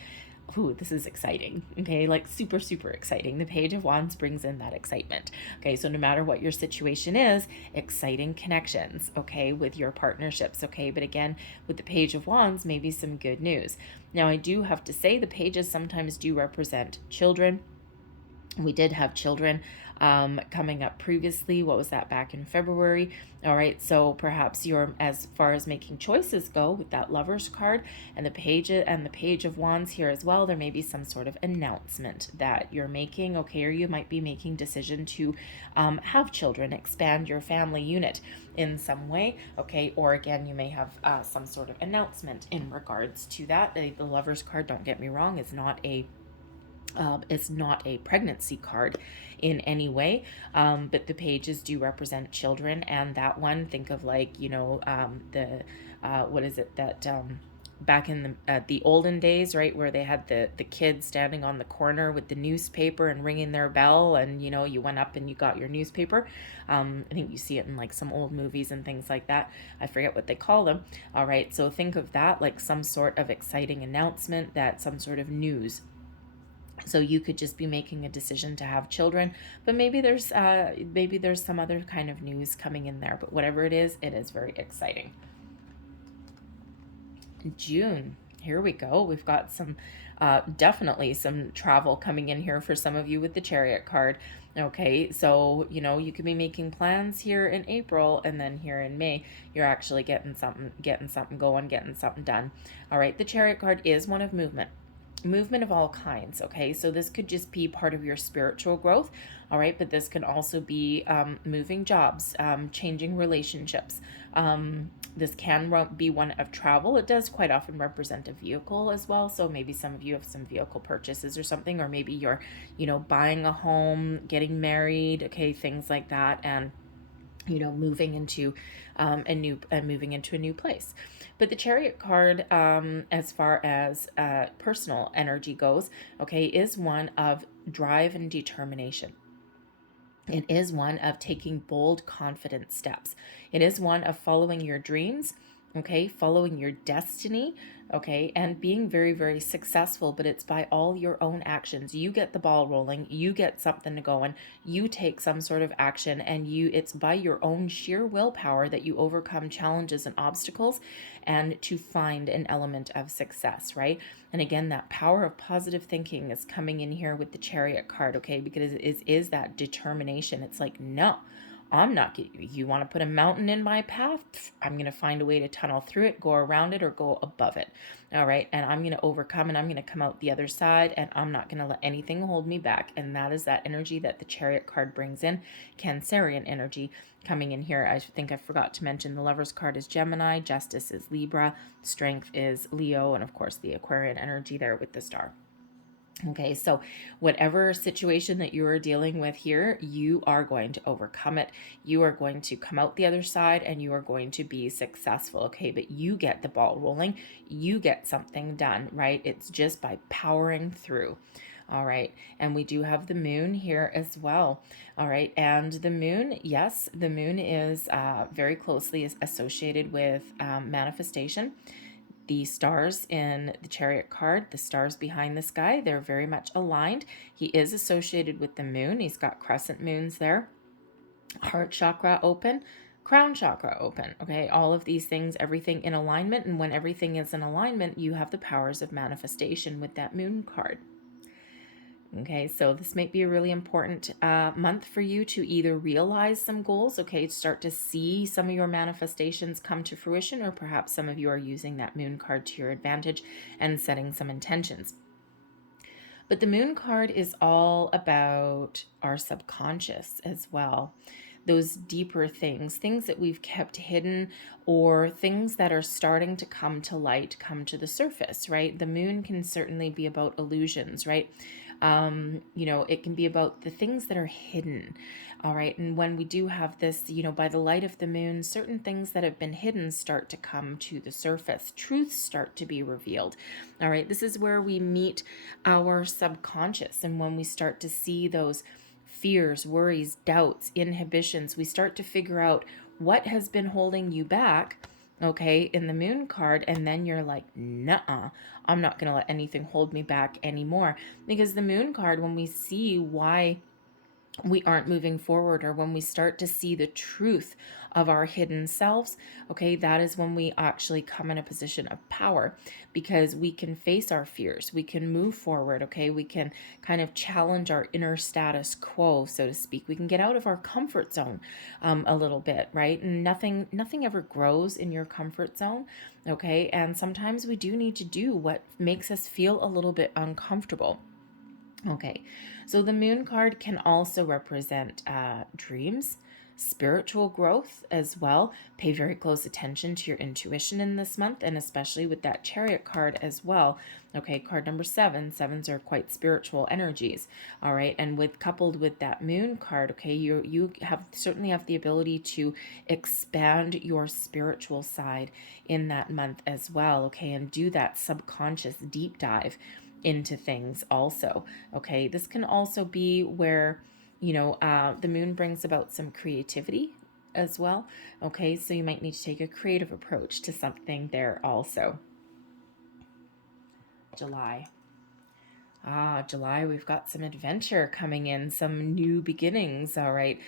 ooh, this is exciting, okay, like super, super exciting. The Page of Wands brings in that excitement, okay, so no matter what your situation is, exciting connections, okay, with your partnerships, okay, but again, with the Page of Wands, maybe some good news. Now, I do have to say the pages sometimes do represent children, We did have children coming up previously. What was that, back in February? All right, so perhaps you're, as far as making choices go, with that Lover's card and the Page of Wands here as well, there may be some sort of announcement that you're making, okay, or you might be making decision to have children, expand your family unit in some way, okay, or again, you may have some sort of announcement in regards to that. The Lover's card, don't get me wrong, is not a it's not a pregnancy card in any way, but the pages do represent children, and that one, think of like, what is it that back in the olden days, right, where they had the kids standing on the corner with the newspaper and ringing their bell, and you went up and you got your newspaper. I think you see it in like some old movies and things like that. I forget what they call them. All right, so think of that like some sort of exciting announcement, that some sort of news. So you could just be making a decision to have children, but maybe there's some other kind of news coming in there. But whatever it is very exciting. June, here we go. We've got some definitely some travel coming in here for some of you with the Chariot card. Okay, so you could be making plans here in April, and then here in May you're actually getting something going, getting something done. All right, the Chariot card is one of movement of all kinds. Okay, so this could just be part of your spiritual growth. All right, but this can also be moving jobs, changing relationships. This can be one of travel. It does quite often represent a vehicle as well, so maybe some of you have some vehicle purchases or something, or maybe you're buying a home, getting married, okay, things like that, and moving into a new place. But the Chariot card, as far as personal energy goes, okay, is one of drive and determination. It is one of taking bold, confident steps. It is one of following your dreams, okay, following your destiny, okay, and being very, very successful, but it's by all your own actions. You get the ball rolling, you get something to going, you take some sort of action, and it's by your own sheer willpower that you overcome challenges and obstacles and to find an element of success, right? And again, that power of positive thinking is coming in here with the Chariot card, okay, because it is that determination. It's like, no, I'm not, you want to put a mountain in my path? I'm going to find a way to tunnel through it, go around it, or go above it. All right. And I'm going to overcome, and I'm going to come out the other side, and I'm not going to let anything hold me back. And that is that energy that the Chariot card brings in. Cancerian energy coming in here. I think I forgot to mention the Lover's card is Gemini, Justice is Libra, Strength is Leo, and of course the Aquarian energy there with the star. Okay, so whatever situation that you are dealing with here, you are going to overcome it. You are going to come out the other side, and you are going to be successful. Okay, but you get the ball rolling. You get something done, right? It's just by powering through. All right, and we do have the moon here as well. All right, and the moon, yes, the moon is very closely associated with manifestation. The stars in the Chariot card, the stars behind the sky, they're very much aligned. He is associated with the moon. He's got crescent moons there. Heart chakra open, crown chakra open. Okay, all of these things, everything in alignment. And when everything is in alignment, you have the powers of manifestation with that moon card. Okay, so this might be a really important month for you to either realize some goals, okay, start to see some of your manifestations come to fruition, or perhaps some of you are using that moon card to your advantage and setting some intentions. But the moon card is all about our subconscious as well. Those deeper things that we've kept hidden, or things that are starting to come to light, come to the surface, right? The moon can certainly be about illusions, right? It can be about the things that are hidden. All right. And when we do have this, by the light of the moon, certain things that have been hidden start to come to the surface. Truths start to be revealed. All right. This is where we meet our subconscious. And when we start to see those fears, worries, doubts, inhibitions, we start to figure out what has been holding you back, okay, in the moon card, and then you're like, nuh-uh, I'm not going to let anything hold me back anymore. Because the moon card, when we see why we aren't moving forward, or when we start to see the truth of our hidden selves, okay, that is when we actually come in a position of power, because we can face our fears, we can move forward, okay, we can kind of challenge our inner status quo, so to speak. We can get out of our comfort zone a little bit, right? And nothing ever grows in your comfort zone, okay? And sometimes we do need to do what makes us feel a little bit uncomfortable. Okay, so the moon card can also represent dreams, spiritual growth as well. Pay very close attention to your intuition in this month, and especially with that Chariot card as well. Okay, card number 7. Sevens are quite spiritual energies. All right, and coupled with that moon card, okay, you certainly have the ability to expand your spiritual side in that month as well. Okay, and do that subconscious deep dive into things also. Okay, this can also be where, the moon brings about some creativity as well. Okay, so you might need to take a creative approach to something there also. July. July, we've got some adventure coming in, some new beginnings. All right.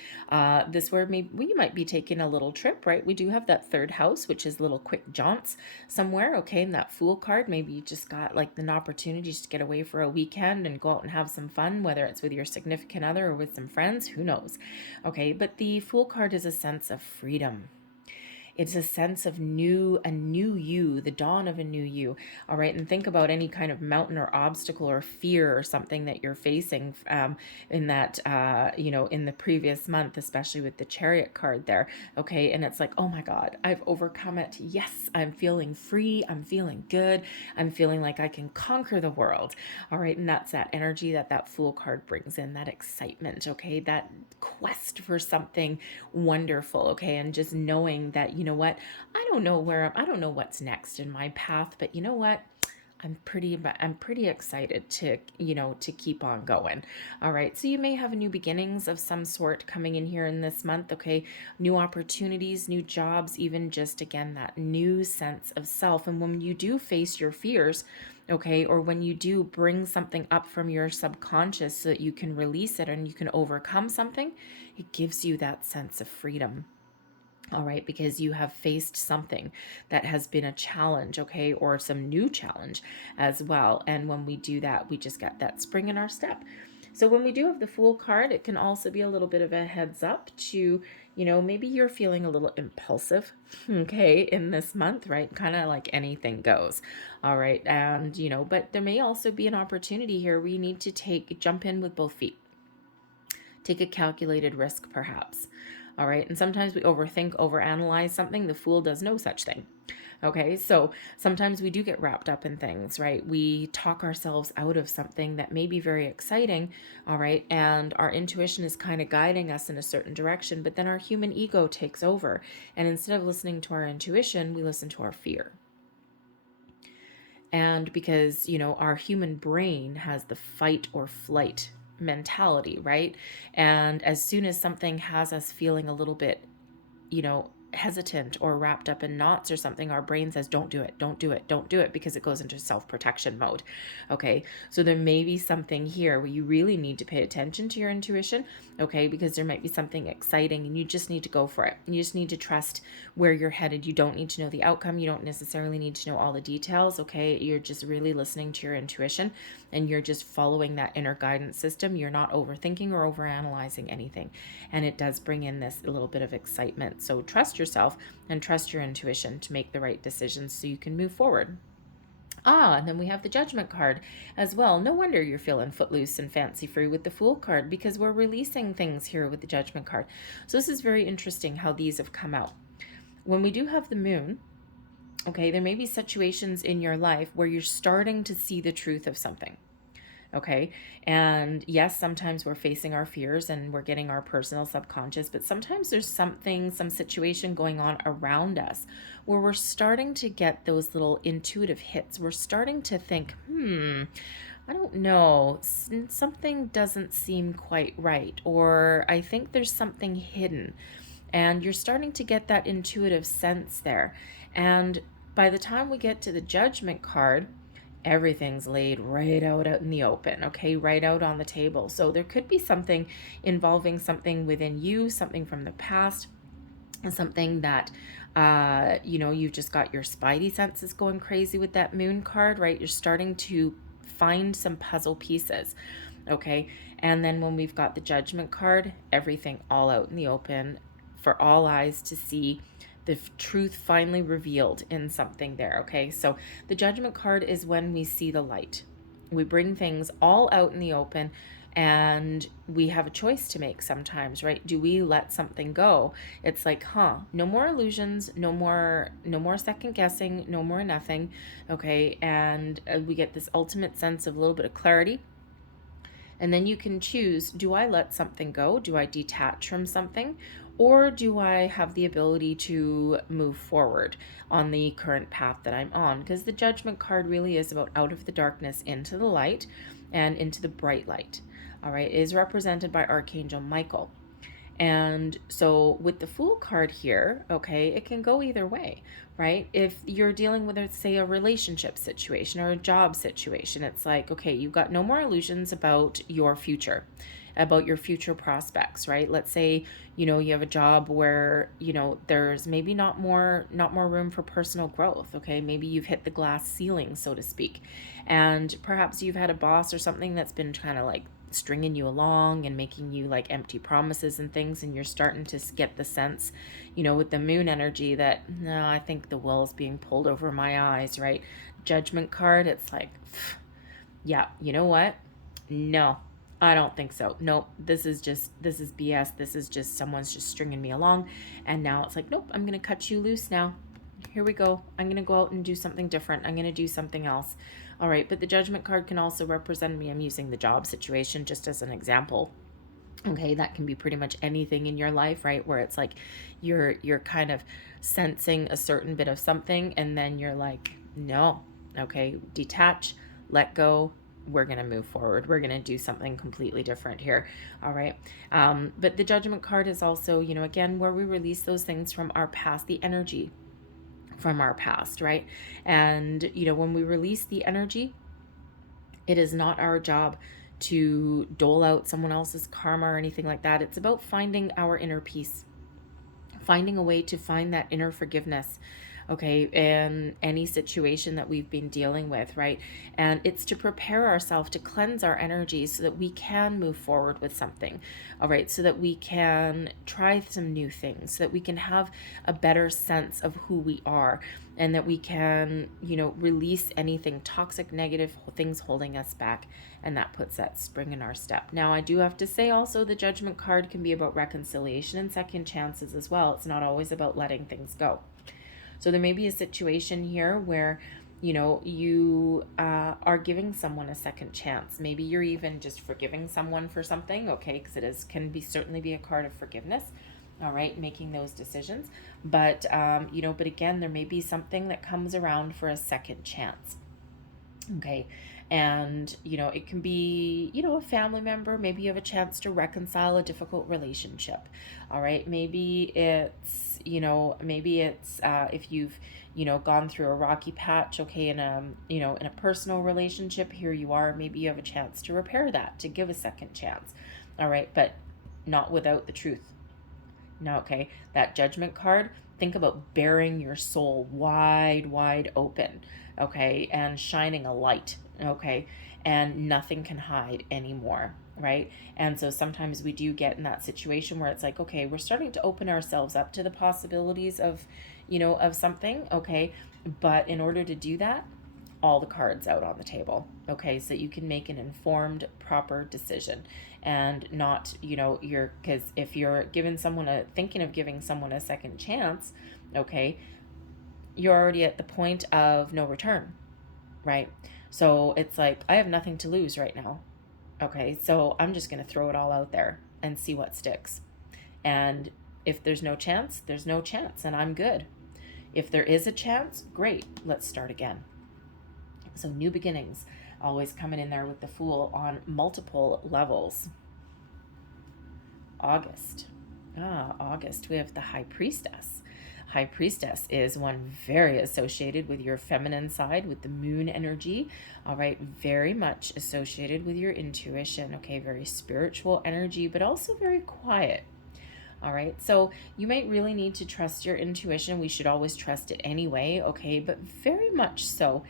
This where maybe we might be taking a little trip, right? We do have that third house, which is little quick jaunts somewhere. Okay. And that Fool card, maybe you just got like an opportunity to get away for a weekend and go out and have some fun, whether it's with your significant other or with some friends, who knows? Okay. But the Fool card is a sense of freedom. It's a sense of a new you, the dawn of a new you. All right. And think about any kind of mountain or obstacle or fear or something that you're facing in that, in the previous month, especially with the Chariot card there. Okay. And it's like, oh my God, I've overcome it. Yes, I'm feeling free. I'm feeling good. I'm feeling like I can conquer the world. All right. And that's that energy that Fool card brings in, that excitement. Okay. That quest for something wonderful. Okay. And just knowing that, you know what, I don't know what's next in my path, but you know what, I'm pretty excited to keep on going. All right, so you may have new beginnings of some sort coming in here in this month. Okay, new opportunities, new jobs, even just again that new sense of self. And when you do face your fears, okay, or when you do bring something up from your subconscious so that you can release it and you can overcome something, it gives you that sense of freedom. All right, because you have faced something that has been a challenge, okay, or some new challenge as well. And when we do that, we just got that spring in our step. So when we do have the Fool card, it can also be a little bit of a heads up to, maybe you're feeling a little impulsive, okay, in this month, right? Kind of like anything goes. All right. And, but there may also be an opportunity here where you need to jump in with both feet. Take a calculated risk, perhaps. All right. And sometimes we overanalyze something. The Fool does no such thing. Okay. So sometimes we do get wrapped up in things, right? We talk ourselves out of something that may be very exciting. All right. And our intuition is kind of guiding us in a certain direction, but then our human ego takes over. And instead of listening to our intuition, we listen to our fear. And because, our human brain has the fight or flight mentality, right? And as soon as something has us feeling a little bit, hesitant or wrapped up in knots or something, our brain says, don't do it, don't do it, don't do it, because it goes into self-protection mode. Okay. So there may be something here where you really need to pay attention to your intuition. Okay. Because there might be something exciting and you just need to go for it. You just need to trust where you're headed. You don't need to know the outcome. You don't necessarily need to know all the details. Okay. You're just really listening to your intuition and you're just following that inner guidance system. You're not overthinking or overanalyzing anything. And it does bring in this a little bit of excitement. So trust yourself and trust your intuition to make the right decisions so you can move forward. And then we have the Judgment card as well. No wonder you're feeling footloose and fancy free with the Fool card, because we're releasing things here with the Judgment card. So this is very interesting how these have come out. When we do have the moon, okay, there may be situations in your life where you're starting to see the truth of something. Okay. And yes, sometimes we're facing our fears and we're getting our personal subconscious, but sometimes there's some situation going on around us where we're starting to get those little intuitive hits. We're starting to think, I don't know, something doesn't seem quite right, or I think there's something hidden. And you're starting to get that intuitive sense there. And by the time we get to the Judgment card, everything's laid right out in the open, okay, right out on the table. So there could be something involving something within you, something from the past, something that you know, you've just got your spidey senses going crazy with that moon card, right? You're starting to find some puzzle pieces, okay? And then when we've got the Judgment card, everything all out in the open for all eyes to see, the truth finally revealed in something there, okay? So the Judgment card is when we see the light. We bring things all out in the open, and we have a choice to make sometimes, right? Do we let something go? It's like, no more illusions, no more second guessing, no more nothing, okay? And we get this ultimate sense of a little bit of clarity. And then you can choose, do I let something go? Do I detach from something? Or do I have the ability to move forward on the current path that I'm on? Because the Judgment card really is about out of the darkness into the light and into the bright light. All right, it is represented by Archangel Michael. And so with the Fool card here, okay, it can go either way, right? If you're dealing with, say, a relationship situation or a job situation, it's like, okay, you've got no more illusions about your future, about your future prospects, right? Let's say, you know, you have a job where, you know, there's maybe not more room for personal growth, okay? Maybe you've hit the glass ceiling, so to speak. And perhaps you've had a boss or something that's been kind of like stringing you along and making you like empty promises and things, and you're starting to get the sense, you know, with the moon energy that, no, I think the wool is being pulled over my eyes, right? Judgment card, it's like, yeah, you know what? No, I don't think so. Nope, this is BS. This is just someone's just stringing me along. And now it's like, nope, I'm going to cut you loose now. Here we go. I'm going to go out and do something different. I'm going to do something else. All right, but the Judgment card can also represent me. I'm using the job situation just as an example. Okay, that can be pretty much anything in your life, right? Where it's like you're kind of sensing a certain bit of something, and then you're like, no, okay, detach, let go. We're going to move forward. We're going to do something completely different here. All right. But the Judgment card is also, you know, again, where we release those things from our past, the energy from our past, right? And, you know, when we release the energy, it is not our job to dole out someone else's karma or anything like that. It's about finding our inner peace, finding a way to find that inner forgiveness, okay, in any situation that we've been dealing with, right? And it's to prepare ourselves to cleanse our energy so that we can move forward with something, all right, so that we can try some new things, so that we can have a better sense of who we are, and that we can, you know, release anything toxic, negative things holding us back, and that puts that spring in our step. Now, I do have to say also the Judgment card can be about reconciliation and second chances as well. It's not always about letting things go. So there may be a situation here where, you know, you are giving someone a second chance. Maybe you're even just forgiving someone for something, okay, because can be certainly be a card of forgiveness, all right, making those decisions. But, you know, but again, there may be something that comes around for a second chance, okay. And, you know, it can be, you know, a family member. Maybe you have a chance to reconcile a difficult relationship. All right. Maybe it's, you know, if you've, you know, gone through a rocky patch, okay, in a, you know, in a personal relationship, here you are. Maybe you have a chance to repair that, to give a second chance. All right. But not without the truth. No, okay. That Judgment card, think about bearing your soul wide, wide open, okay, and shining a light, okay, and nothing can hide anymore, right? And so sometimes we do get in that situation where it's like, okay, we're starting to open ourselves up to the possibilities of, you know, of something, okay, but in order to do that, all the cards out on the table, okay, so you can make an informed, proper decision, and not, you know, because if you're thinking of giving someone a second chance, okay, you're already at the point of no return, right? So it's like, I have nothing to lose right now, okay, so I'm just going to throw it all out there and see what sticks. And if there's no chance, there's no chance, and I'm good. If there is a chance, great, let's start again. So new beginnings, always coming in there with the Fool on multiple levels. August, we have the High Priestess. High Priestess is one very associated with your feminine side, with the moon energy, all right, very much associated with your intuition, okay, very spiritual energy, but also very quiet, All right, so you might really need to trust your intuition. We should always trust it anyway, okay, but very much so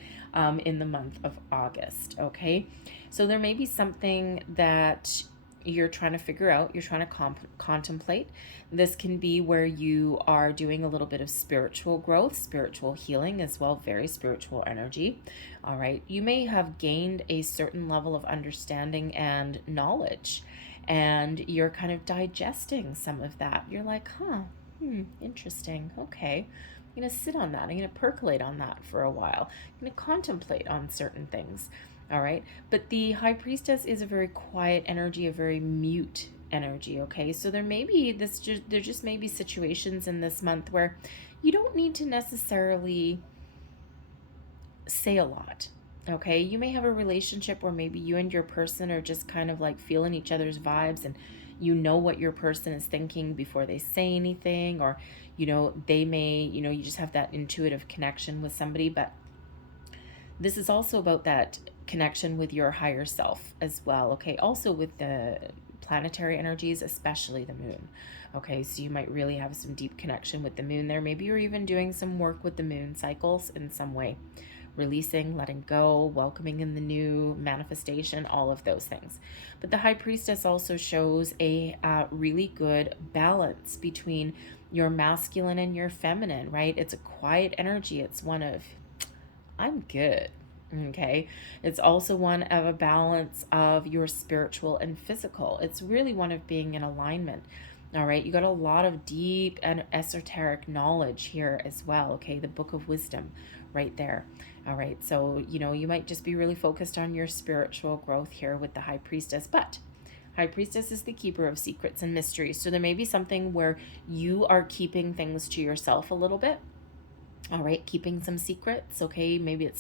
in the month of August, okay? So there may be something that you're trying to figure out, you're trying to contemplate. This can be where you are doing a little bit of spiritual growth, spiritual healing as well, very spiritual energy. All right, you may have gained a certain level of understanding and knowledge, and you're kind of digesting some of that. You're like, interesting. Okay. I'm going to sit on that. I'm going to percolate on that for a while. I'm going to contemplate on certain things. All right. But the High Priestess is a very quiet energy, a very mute energy. Okay. So there just may be situations in this month where you don't need to necessarily say a lot. Okay, you may have a relationship where maybe you and your person are just kind of like feeling each other's vibes, and you know what your person is thinking before they say anything, or they may, you just have that intuitive connection with somebody. But this is also about that connection with your higher self as well. Okay, also with the planetary energies, especially the moon. Okay, so you might really have some deep connection with the moon there. Maybe you're even doing some work with the moon cycles in some way. Releasing, letting go, welcoming in the new, manifestation, all of those things. But the High Priestess also shows a really good balance between your masculine and your feminine, right? It's a quiet energy. It's one of, I'm good. Okay. It's also one of a balance of your spiritual and physical. It's really one of being in alignment. All right. You got a lot of deep and esoteric knowledge here as well. Okay. The Book of Wisdom right there. All right, so, you might just be really focused on your spiritual growth here with the High Priestess, but High Priestess is the keeper of secrets and mysteries. So there may be something where you are keeping things to yourself a little bit. All right, keeping some secrets, okay? Maybe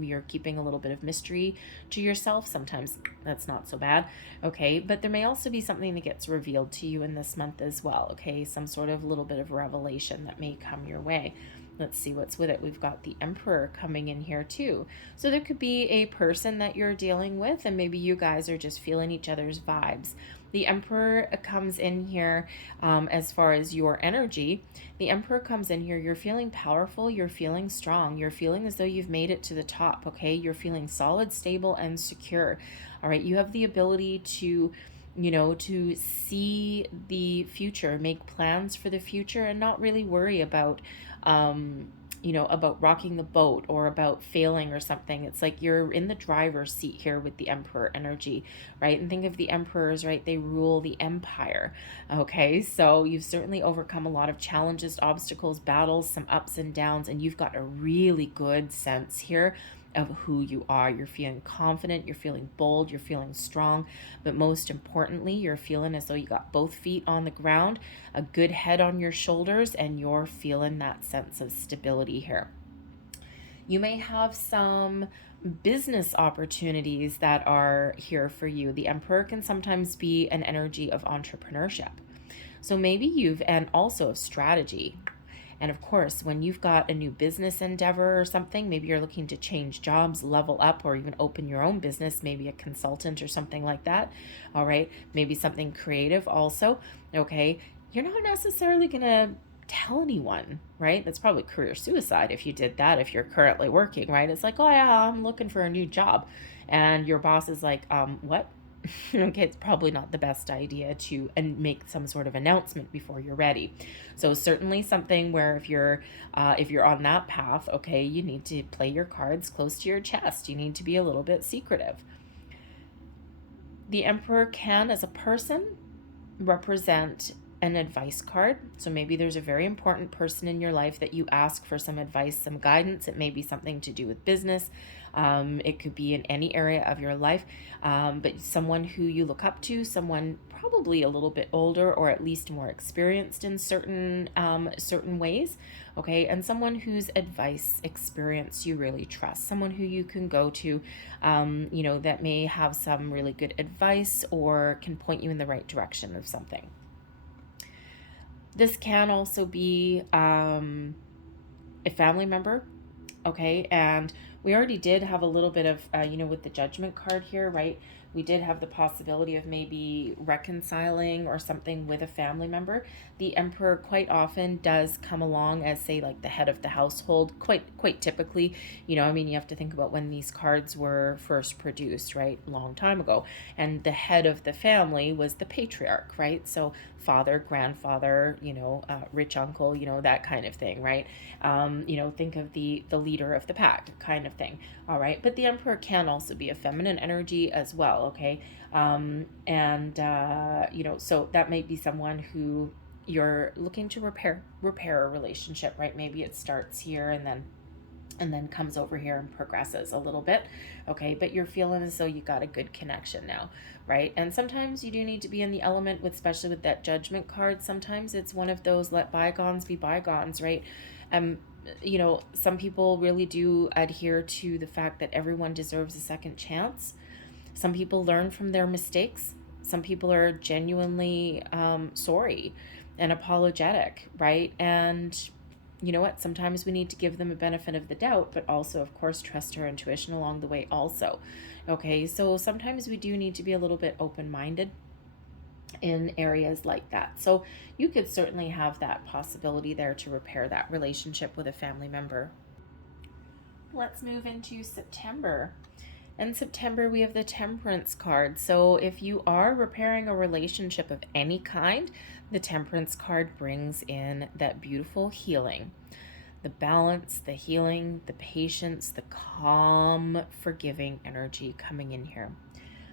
you're keeping a little bit of mystery to yourself. Sometimes that's not so bad, okay? But there may also be something that gets revealed to you in this month as well, okay? Some sort of little bit of revelation that may come your way. Let's see what's with it. We've got the Emperor coming in here too. So there could be a person that you're dealing with, and maybe you guys are just feeling each other's vibes. The Emperor comes in here as far as your energy. The Emperor comes in here. You're feeling powerful. You're feeling strong. You're feeling as though you've made it to the top, okay? You're feeling solid, stable, and secure. All right, you have the ability to to see the future, make plans for the future, and not really worry about, about rocking the boat or about failing or something. It's like you're in the driver's seat here with the Emperor energy, right? And think of the emperors, right? They rule the empire, okay? So you've certainly overcome a lot of challenges, obstacles, battles, some ups and downs, and you've got a really good sense here of who you are. You're feeling confident, you're feeling bold, you're feeling strong, but most importantly, you're feeling as though you got both feet on the ground, a good head on your shoulders, and you're feeling that sense of stability here. You may have some business opportunities that are here for you. The Emperor can sometimes be an energy of entrepreneurship. So maybe and also of strategy. And of course, when you've got a new business endeavor or something, maybe you're looking to change jobs, level up, or even open your own business, maybe a consultant or something like that. All right. Maybe something creative also. Okay. You're not necessarily going to tell anyone, right? That's probably career suicide if you did that, if you're currently working, right? It's like, oh yeah, I'm looking for a new job. And your boss is like, what? Okay, it's probably not the best idea to make some sort of announcement before you're ready. So certainly something where if you're on that path, okay, you need to play your cards close to your chest. You need to be a little bit secretive. The Emperor can, as a person, represent an advice card. So maybe there's a very important person in your life that you ask for some advice, some guidance. It may be something to do with business. It could be in any area of your life, but someone who you look up to, someone probably a little bit older or at least more experienced in certain ways, okay, and someone whose advice, experience you really trust, someone who you can go to, that may have some really good advice or can point you in the right direction of something. This can also be a family member, okay? And we already did have a little bit of, with the Judgment card here, right? we did have the possibility of maybe reconciling or something with a family member. The Emperor quite often does come along as, say, like the head of the household, quite typically. You know, I mean, you have to think about when these cards were first produced, right? Long time ago. And the head of the family was the patriarch, right? So father, grandfather, rich uncle, that kind of thing, right? Think of the leader of the pack kind of thing. All right. But the Emperor can also be a feminine energy as well. Okay. So that may be someone who you're looking to repair a relationship, right? Maybe it starts here and then comes over here and progresses a little bit. Okay, but you're feeling as though you got a good connection now, right? And sometimes you do need to be in the element with, especially with that Judgment card. Sometimes it's one of those let bygones be bygones, right? Some people really do adhere to the fact that everyone deserves a second chance. Some people learn from their mistakes. Some people are genuinely sorry and apologetic, right? And you know what? Sometimes we need to give them a benefit of the doubt, but also, of course, trust our intuition along the way also. Okay, so sometimes we do need to be a little bit open-minded in areas like that. So you could certainly have that possibility there to repair that relationship with a family member. Let's move into September. In September, we have the Temperance card. So if you are repairing a relationship of any kind, the Temperance card brings in that beautiful healing, the balance, the healing, the patience, the calm, forgiving energy coming in here.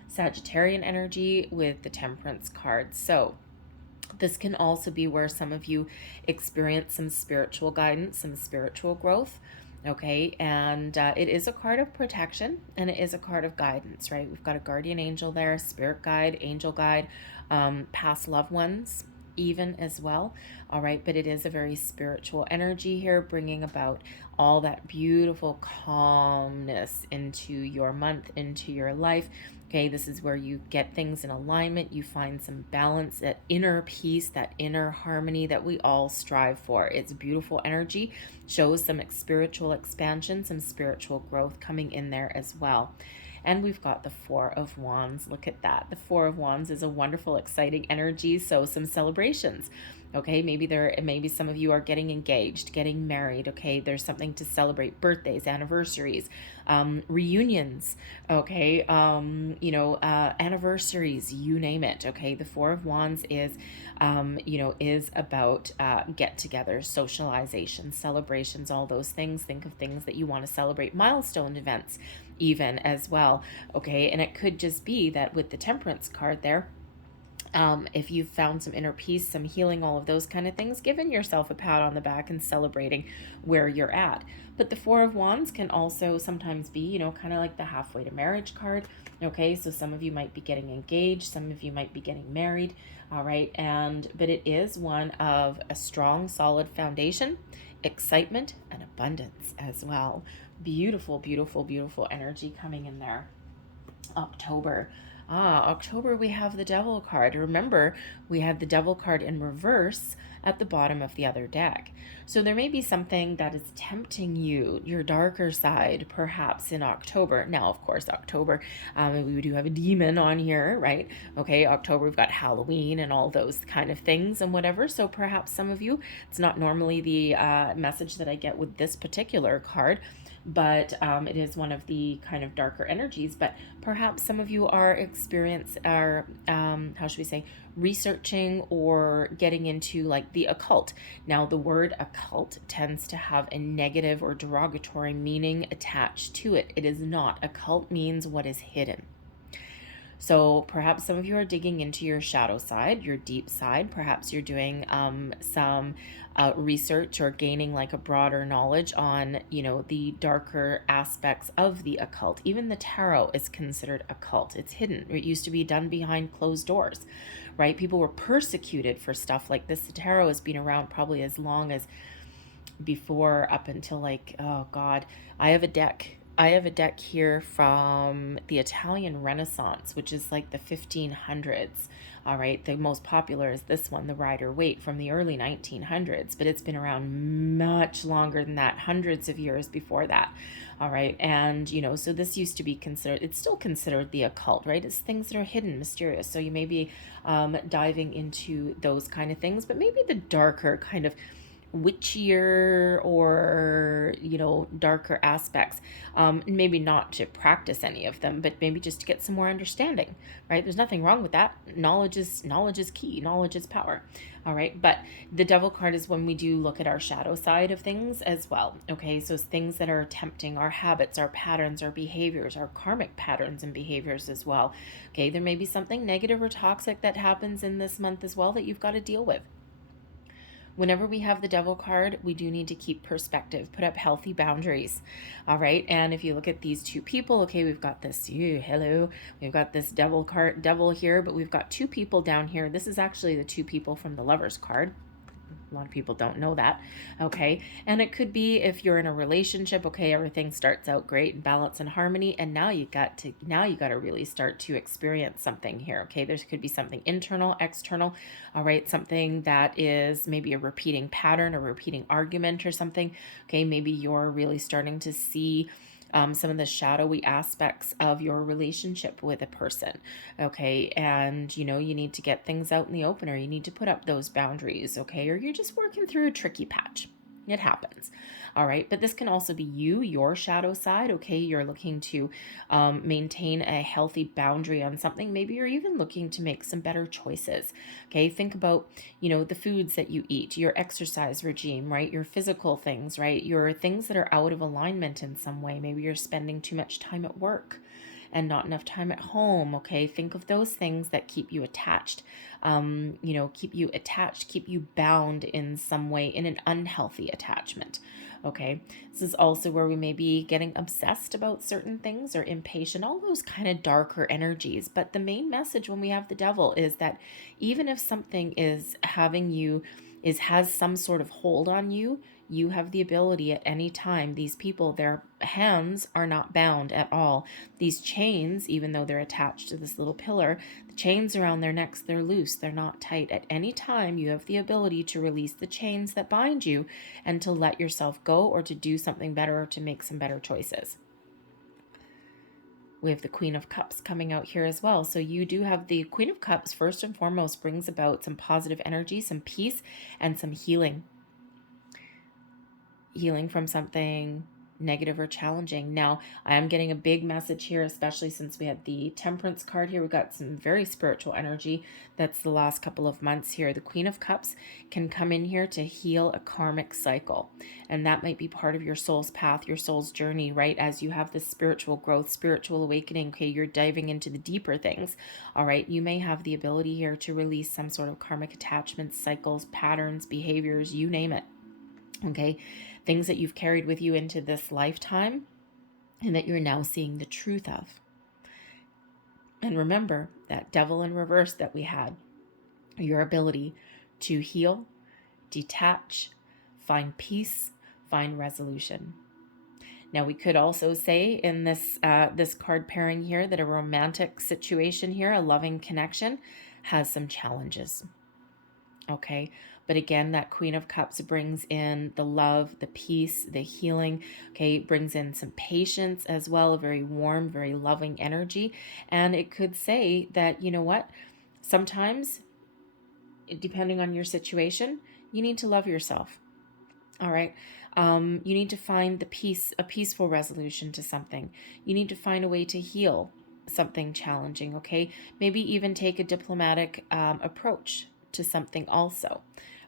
Sagittarian energy with the Temperance card. So this can also be where some of you experience some spiritual guidance, some spiritual growth. Okay, and it is a card of protection and it is a card of guidance, right? We've got a guardian angel there, spirit guide, angel guide, past loved ones even as well. All right, but it is a very spiritual energy here, bringing about all that beautiful calmness into your month, into your life. Okay, this is where you get things in alignment. You find some balance, that inner peace, that inner harmony that we all strive for. It's beautiful energy, shows some spiritual expansion, some spiritual growth coming in there as well. And we've got the Four of Wands. Look at that. The Four of Wands is a wonderful, exciting energy. So some celebrations. Okay, maybe some of you are getting engaged, getting married. Okay, there's something to celebrate: birthdays, anniversaries, reunions. Okay, anniversaries. You name it. Okay, the Four of Wands is about get-togethers, socialization, celebrations, all those things. Think of things that you want to celebrate, milestone events, even as well. Okay, and it could just be that with the Temperance card there, if you've found some inner peace, some healing, all of those kind of things, giving yourself a pat on the back and celebrating where you're at. But the Four of Wands can also sometimes be, kind of like the halfway to marriage card. Okay, so some of you might be getting engaged, some of you might be getting married. All right, but it is one of a strong, solid foundation, excitement, and abundance as well. Beautiful, beautiful, beautiful energy coming in there. October, we have the Devil card. Remember, we had the Devil card in reverse at the bottom of the other deck. So there may be something that is tempting you, your darker side, perhaps in October. Now, of course, October, we do have a demon on here, right? Okay, October, we've got Halloween and all those kind of things and whatever. So perhaps some of you, it's not normally the message that I get with this particular card, but it is one of the kind of darker energies. But perhaps some of you are researching or getting into like the occult. Now, the word occult tends to have a negative or derogatory meaning attached to it. It is not. Occult means what is hidden. So perhaps some of you are digging into your shadow side, your deep side. Perhaps you're doing some research or gaining like a broader knowledge on, the darker aspects of the occult. Even the tarot is considered occult. It's hidden. It used to be done behind closed doors, right? People were persecuted for stuff like this. The tarot has been around probably as long as before, up until like, oh God, I have a deck I have a deck here from the Italian Renaissance, which is like the 1500s. All right, the most popular is this one, the Rider Waite, from the early 1900s, but it's been around much longer than that, hundreds of years before that. All right, and you know, so this used to be considered, it's still considered the occult, right? It's things that are hidden, mysterious. So you may be diving into those kind of things, but maybe the darker kind of witchier or darker aspects, maybe not to practice any of them, but maybe just to get some more understanding, right? There's nothing wrong with that. Knowledge is key. Knowledge is power. All right, but the Devil card is when we do look at our shadow side of things as well. Okay, so it's things that are tempting, our habits, our patterns, our behaviors, our karmic patterns and behaviors as well. Okay, there may be something negative or toxic that happens in this month as well that you've got to deal with. Whenever we have the Devil card, we do need to keep perspective, put up healthy boundaries. All right, and if you look at these two people, okay, we've got this, hello, we've got this devil here, but we've got two people down here. This is actually the two people from the Lovers card. A lot of people don't know that. Okay, and it could be if you're in a relationship, okay, everything starts out great and balance and harmony, and now you got to really start to experience something here. Okay, there could be something internal, external. All right, something that is maybe a repeating pattern, a repeating argument or something. Okay, maybe you're really starting to see some of the shadowy aspects of your relationship with a person. Okay, and you need to get things out in the open, or you need to put up those boundaries. Okay, or you're just working through a tricky patch. It happens. All right, but this can also be your shadow side. Okay, you're looking to maintain a healthy boundary on something. Maybe you're even looking to make some better choices. Okay, think about the foods that you eat, your exercise regime, right? Your physical things, right? Your things that are out of alignment in some way. Maybe you're spending too much time at work and not enough time at home. Okay, think of those things that keep you attached, keep you bound in some way, in an unhealthy attachment. Okay, this is also where we may be getting obsessed about certain things or impatient, all those kind of darker energies. But the main message when we have the Devil is that even if something is has some sort of hold on you, you have the ability at any time. These people, their hands are not bound at all. These chains, even though they're attached to this little pillar, the chains around their necks, they're loose, they're not tight. At any time, you have the ability to release the chains that bind you and to let yourself go, or to do something better, or to make some better choices. We have the Queen of Cups coming out here as well. So you do have the Queen of Cups, first and foremost, brings about some positive energy, some peace, and some healing. Healing from something negative or challenging. Now, I am getting a big message here, especially since we had the Temperance card here. We've got some very spiritual energy. That's the last couple of months here. The Queen of Cups can come in here to heal a karmic cycle. And that might be part of your soul's path, your soul's journey, right? As you have this spiritual growth, spiritual awakening, okay, you're diving into the deeper things. All right, you may have the ability here to release some sort of karmic attachments, cycles, patterns, behaviors, you name it. Okay, things that you've carried with you into this lifetime and that you're now seeing the truth of. And remember that Devil in reverse that we had, your ability to heal, detach, find peace, find resolution. Now, we could also say in this card pairing here that a romantic situation here, a loving connection, has some challenges. Okay, but again, that Queen of Cups brings in the love, the peace, the healing. Okay, brings in some patience as well, a very warm, very loving energy. And it could say that, you know what, sometimes, depending on your situation, you need to love yourself. All right. You need to find a peaceful resolution to something. You need to find a way to heal something challenging. Okay, maybe even take a diplomatic approach to something also.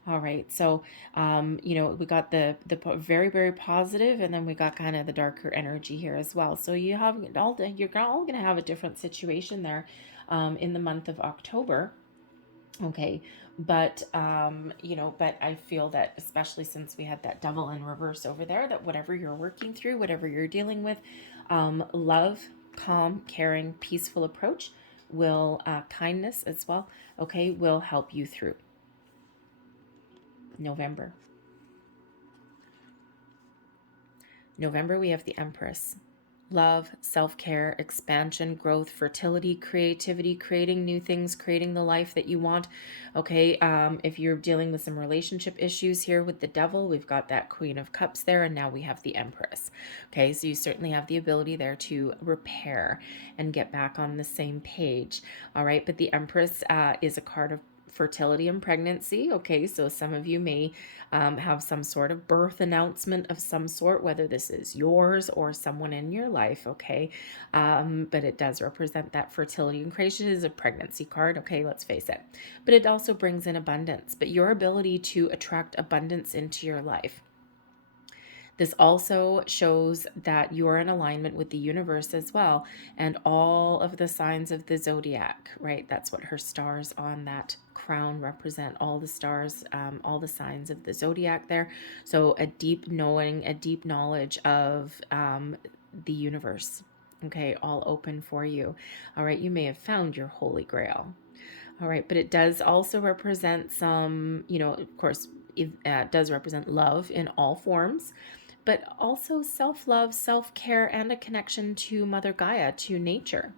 All right, so we got the very, very positive, and then we got kind of the darker energy here as well. So you're all going to have a different situation there in the month of October. Okay, but but I feel that, especially since we had that Devil in reverse over there, that whatever you're working through, whatever you're dealing with, love, calm, caring, peaceful approach will, kindness as well, okay, will help you through. November, we have the Empress. love, self-care, expansion, growth, fertility, creativity, creating new things, creating the life that you want. Okay, if you're dealing with some relationship issues here with the devil, we've got that Queen of Cups there, and now we have the Empress. Okay, so you certainly have the ability there to repair and get back on the same page. All right, but the Empress is a card of fertility and pregnancy. Okay, so some of you may have some sort of birth announcement of some sort, whether this is yours or someone in your life. Okay, but it does represent that fertility and creation. Is a pregnancy card. Okay, let's face it, but it also brings in abundance, but your ability to attract abundance into your life. This also shows that you are in alignment with the universe as well, and all of the signs of the zodiac, right? That's what her stars on that crown represent, all the stars, all the signs of the zodiac there. So a deep knowing, a deep knowledge of the universe. Okay, all open for you. All right, you may have found your holy grail. All right, but it does also represent some, of course, it does represent love in all forms, but also self-love, self-care, and a connection to Mother Gaia, to nature.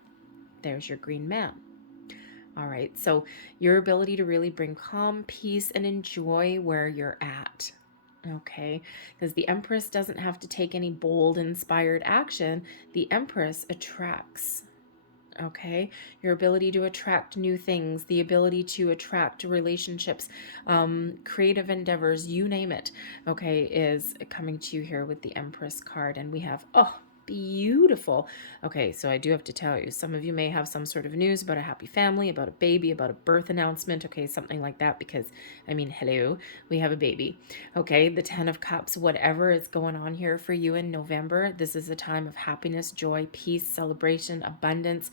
There's your green man. All right, so your ability to really bring calm, peace, and enjoy where you're at. Okay, because the Empress doesn't have to take any bold, inspired action. The Empress attracts. Okay, your ability to attract new things, the ability to attract relationships, creative endeavors, you name it, okay, is coming to you here with the Empress card. And we have, oh, beautiful. Okay, so I do have to tell you, some of you may have some sort of news about a happy family, about a baby, about a birth announcement, okay, something like that, because I mean, hello, we have a baby. Okay, the 10 of Cups, whatever is going on here for you in November, this is a time of happiness, joy, peace, celebration, abundance,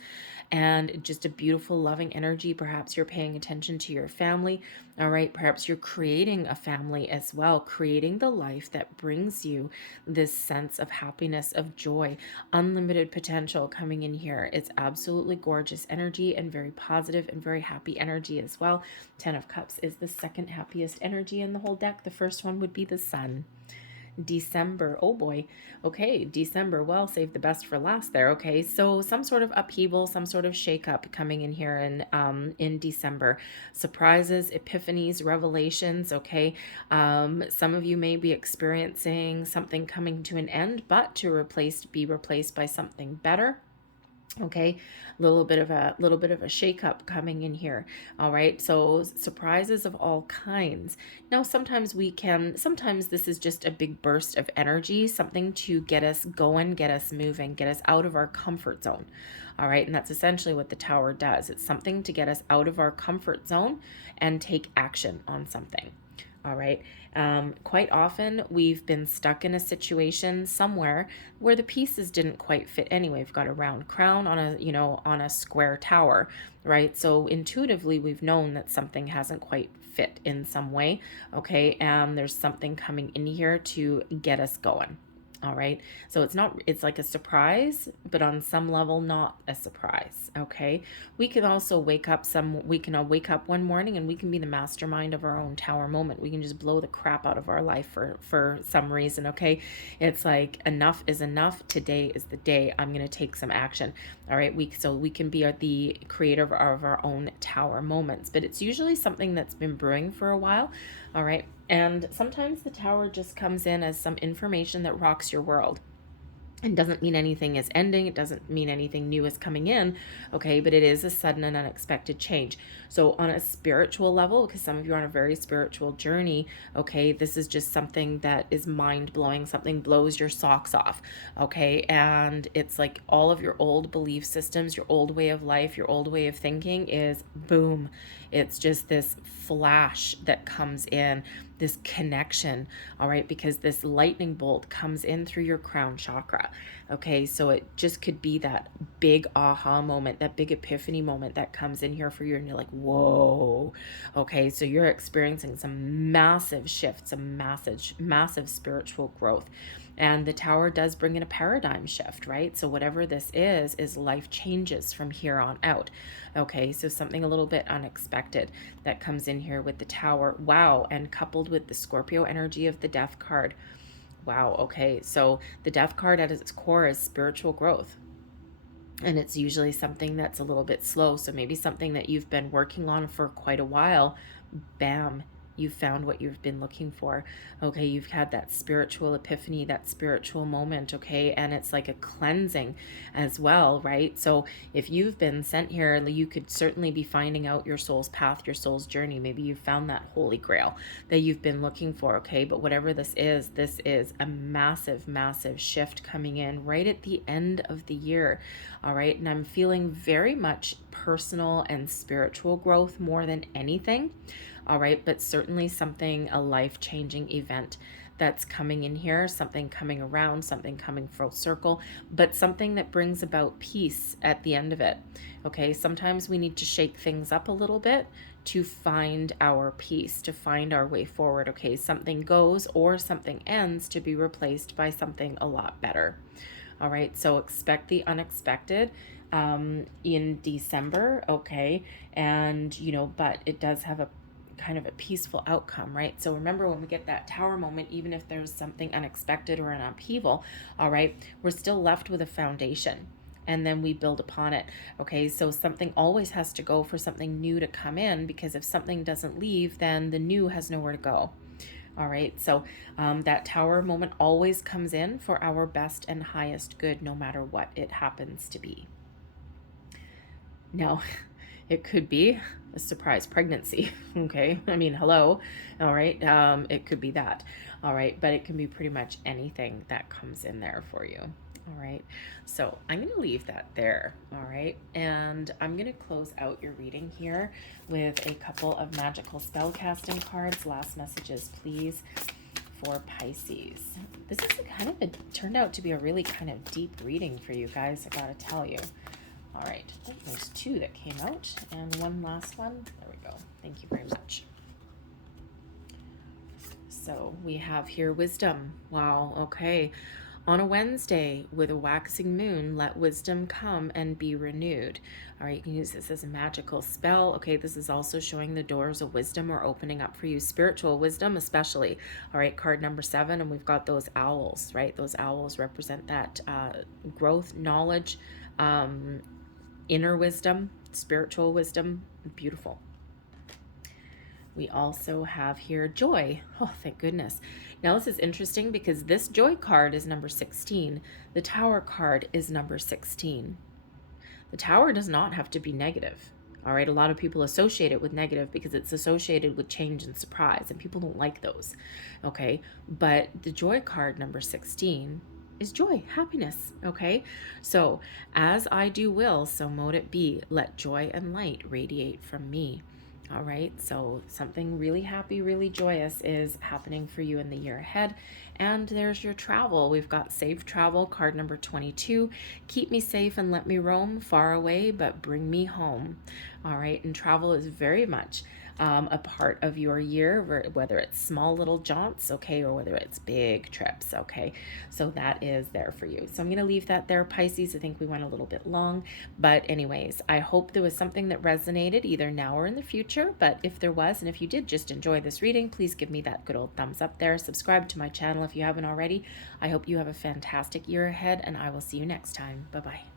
and just a beautiful, loving energy. Perhaps you're paying attention to your family. All right, perhaps you're creating a family as well, creating the life that brings you this sense of happiness, of joy, unlimited potential coming in here. It's absolutely gorgeous energy and very positive and very happy energy as well. 10 of Cups is the second happiest energy in the whole deck. The first one would be the Sun. December, oh boy. Okay, December, well, save the best for last there. Okay, so some sort of upheaval, some sort of shakeup coming in here in December. Surprises, epiphanies, revelations. Okay, some of you may be experiencing something coming to an end, but to be replaced by something better. Okay, a little bit of a shakeup coming in here. All right, so surprises of all kinds. Now sometimes this is just a big burst of energy, something to get us going, get us moving, get us out of our comfort zone. All right, and that's essentially what the Tower does. It's something to get us out of our comfort zone and take action on something. All right. Quite often we've been stuck in a situation somewhere where the pieces didn't quite fit anyway. We've got a round crown on a square tower, right? So intuitively we've known that something hasn't quite fit in some way. Okay. And there's something coming in here to get us going. All right. So it's like a surprise, but on some level, not a surprise. Okay. We can also wake up one morning and we can be the mastermind of our own tower moment. We can just blow the crap out of our life for some reason. Okay. It's like enough is enough. Today is the day I'm going to take some action. All right. So we can be the creator of our own tower moments, but it's usually something that's been brewing for a while. All right. And sometimes the Tower just comes in as some information that rocks your world. It doesn't mean anything is ending. It doesn't mean anything new is coming in. Okay, but it is a sudden and unexpected change. So on a spiritual level, because some of you are on a very spiritual journey, okay, this is just something that is mind-blowing. Something blows your socks off. Okay, and it's like all of your old belief systems, your old way of life, your old way of thinking is boom. It's just this flash that comes in, this connection, all right, because this lightning bolt comes in through your crown chakra. Okay, so it just could be that big aha moment, that big epiphany moment that comes in here for you, and you're like, whoa. Okay, so you're experiencing some massive shifts, some massive spiritual growth. And the Tower does bring in a paradigm shift, right? So whatever this is life changes from here on out. Okay, so something a little bit unexpected that comes in here with the Tower. Wow, and coupled with the Scorpio energy of the Death card. Wow, okay. So the Death card at its core is spiritual growth. And it's usually something that's a little bit slow. So maybe something that you've been working on for quite a while, bam, you found what you've been looking for. Okay, you've had that spiritual epiphany, that spiritual moment, okay, and it's like a cleansing as well, right? So if you've been sent here, you could certainly be finding out your soul's path, your soul's journey. Maybe you found that holy grail that you've been looking for, okay? But whatever this is a massive, massive shift coming in right at the end of the year, all right? And I'm feeling very much personal and spiritual growth more than anything. All right, but certainly something, a life-changing event that's coming in here, something coming around, something coming full circle, but something that brings about peace at the end of it. Okay, sometimes we need to shake things up a little bit to find our peace, to find our way forward. Okay, something goes or something ends to be replaced by something a lot better. All right, so expect the unexpected in December, okay, and but it does have a kind of a peaceful outcome, right? So remember, when we get that tower moment, even if there's something unexpected or an upheaval, all right, we're still left with a foundation, and then we build upon it. Okay, so something always has to go for something new to come in, because if something doesn't leave, then the new has nowhere to go. All right, so that tower moment always comes in for our best and highest good, no matter what it happens to be. Now, it could be a surprise pregnancy, okay? I mean, hello, all right? It could be that, all right? But it can be pretty much anything that comes in there for you, all right? So I'm going to leave that there, all right? And I'm going to close out your reading here with a couple of magical spell casting cards. Last messages, please, for Pisces. This is turned out to be a really kind of deep reading for you guys, I gotta tell you. All right, I think there's two that came out, and one last one. There we go. Thank you very much. So we have here wisdom. Wow, okay. On a Wednesday with a waxing moon, let wisdom come and be renewed. All right, you can use this as a magical spell. Okay, this is also showing the doors of wisdom are opening up for you, spiritual wisdom especially. All right, card number 7, and we've got those owls, right? Those owls represent that growth, knowledge, inner wisdom, spiritual wisdom. Beautiful. We also have here joy. Oh, thank goodness. Now this is interesting because this joy card is number 16. The tower card is number 16. The tower does not have to be negative. All right, a lot of people associate it with negative because it's associated with change and surprise, and people don't like those. Okay, but the joy card number 16 is joy, happiness, okay? So, as I do will, so mote it be. Let joy and light radiate from me. All right, so something really happy, really joyous is happening for you in the year ahead. And there's your travel. We've got safe travel, card number 22. Keep me safe and let me roam far away, but bring me home. All right, and travel is very much a part of your year, whether it's small little jaunts, okay, or whether it's big trips, okay? So that is there for you. So I'm going to leave that there, Pisces. I think we went a little bit long, but anyways, I hope there was something that resonated either now or in the future, but if there was, and if you did just enjoy this reading, please give me that good old thumbs up there. Subscribe to my channel if you haven't already. I hope you have a fantastic year ahead, and I will see you next time. Bye-bye.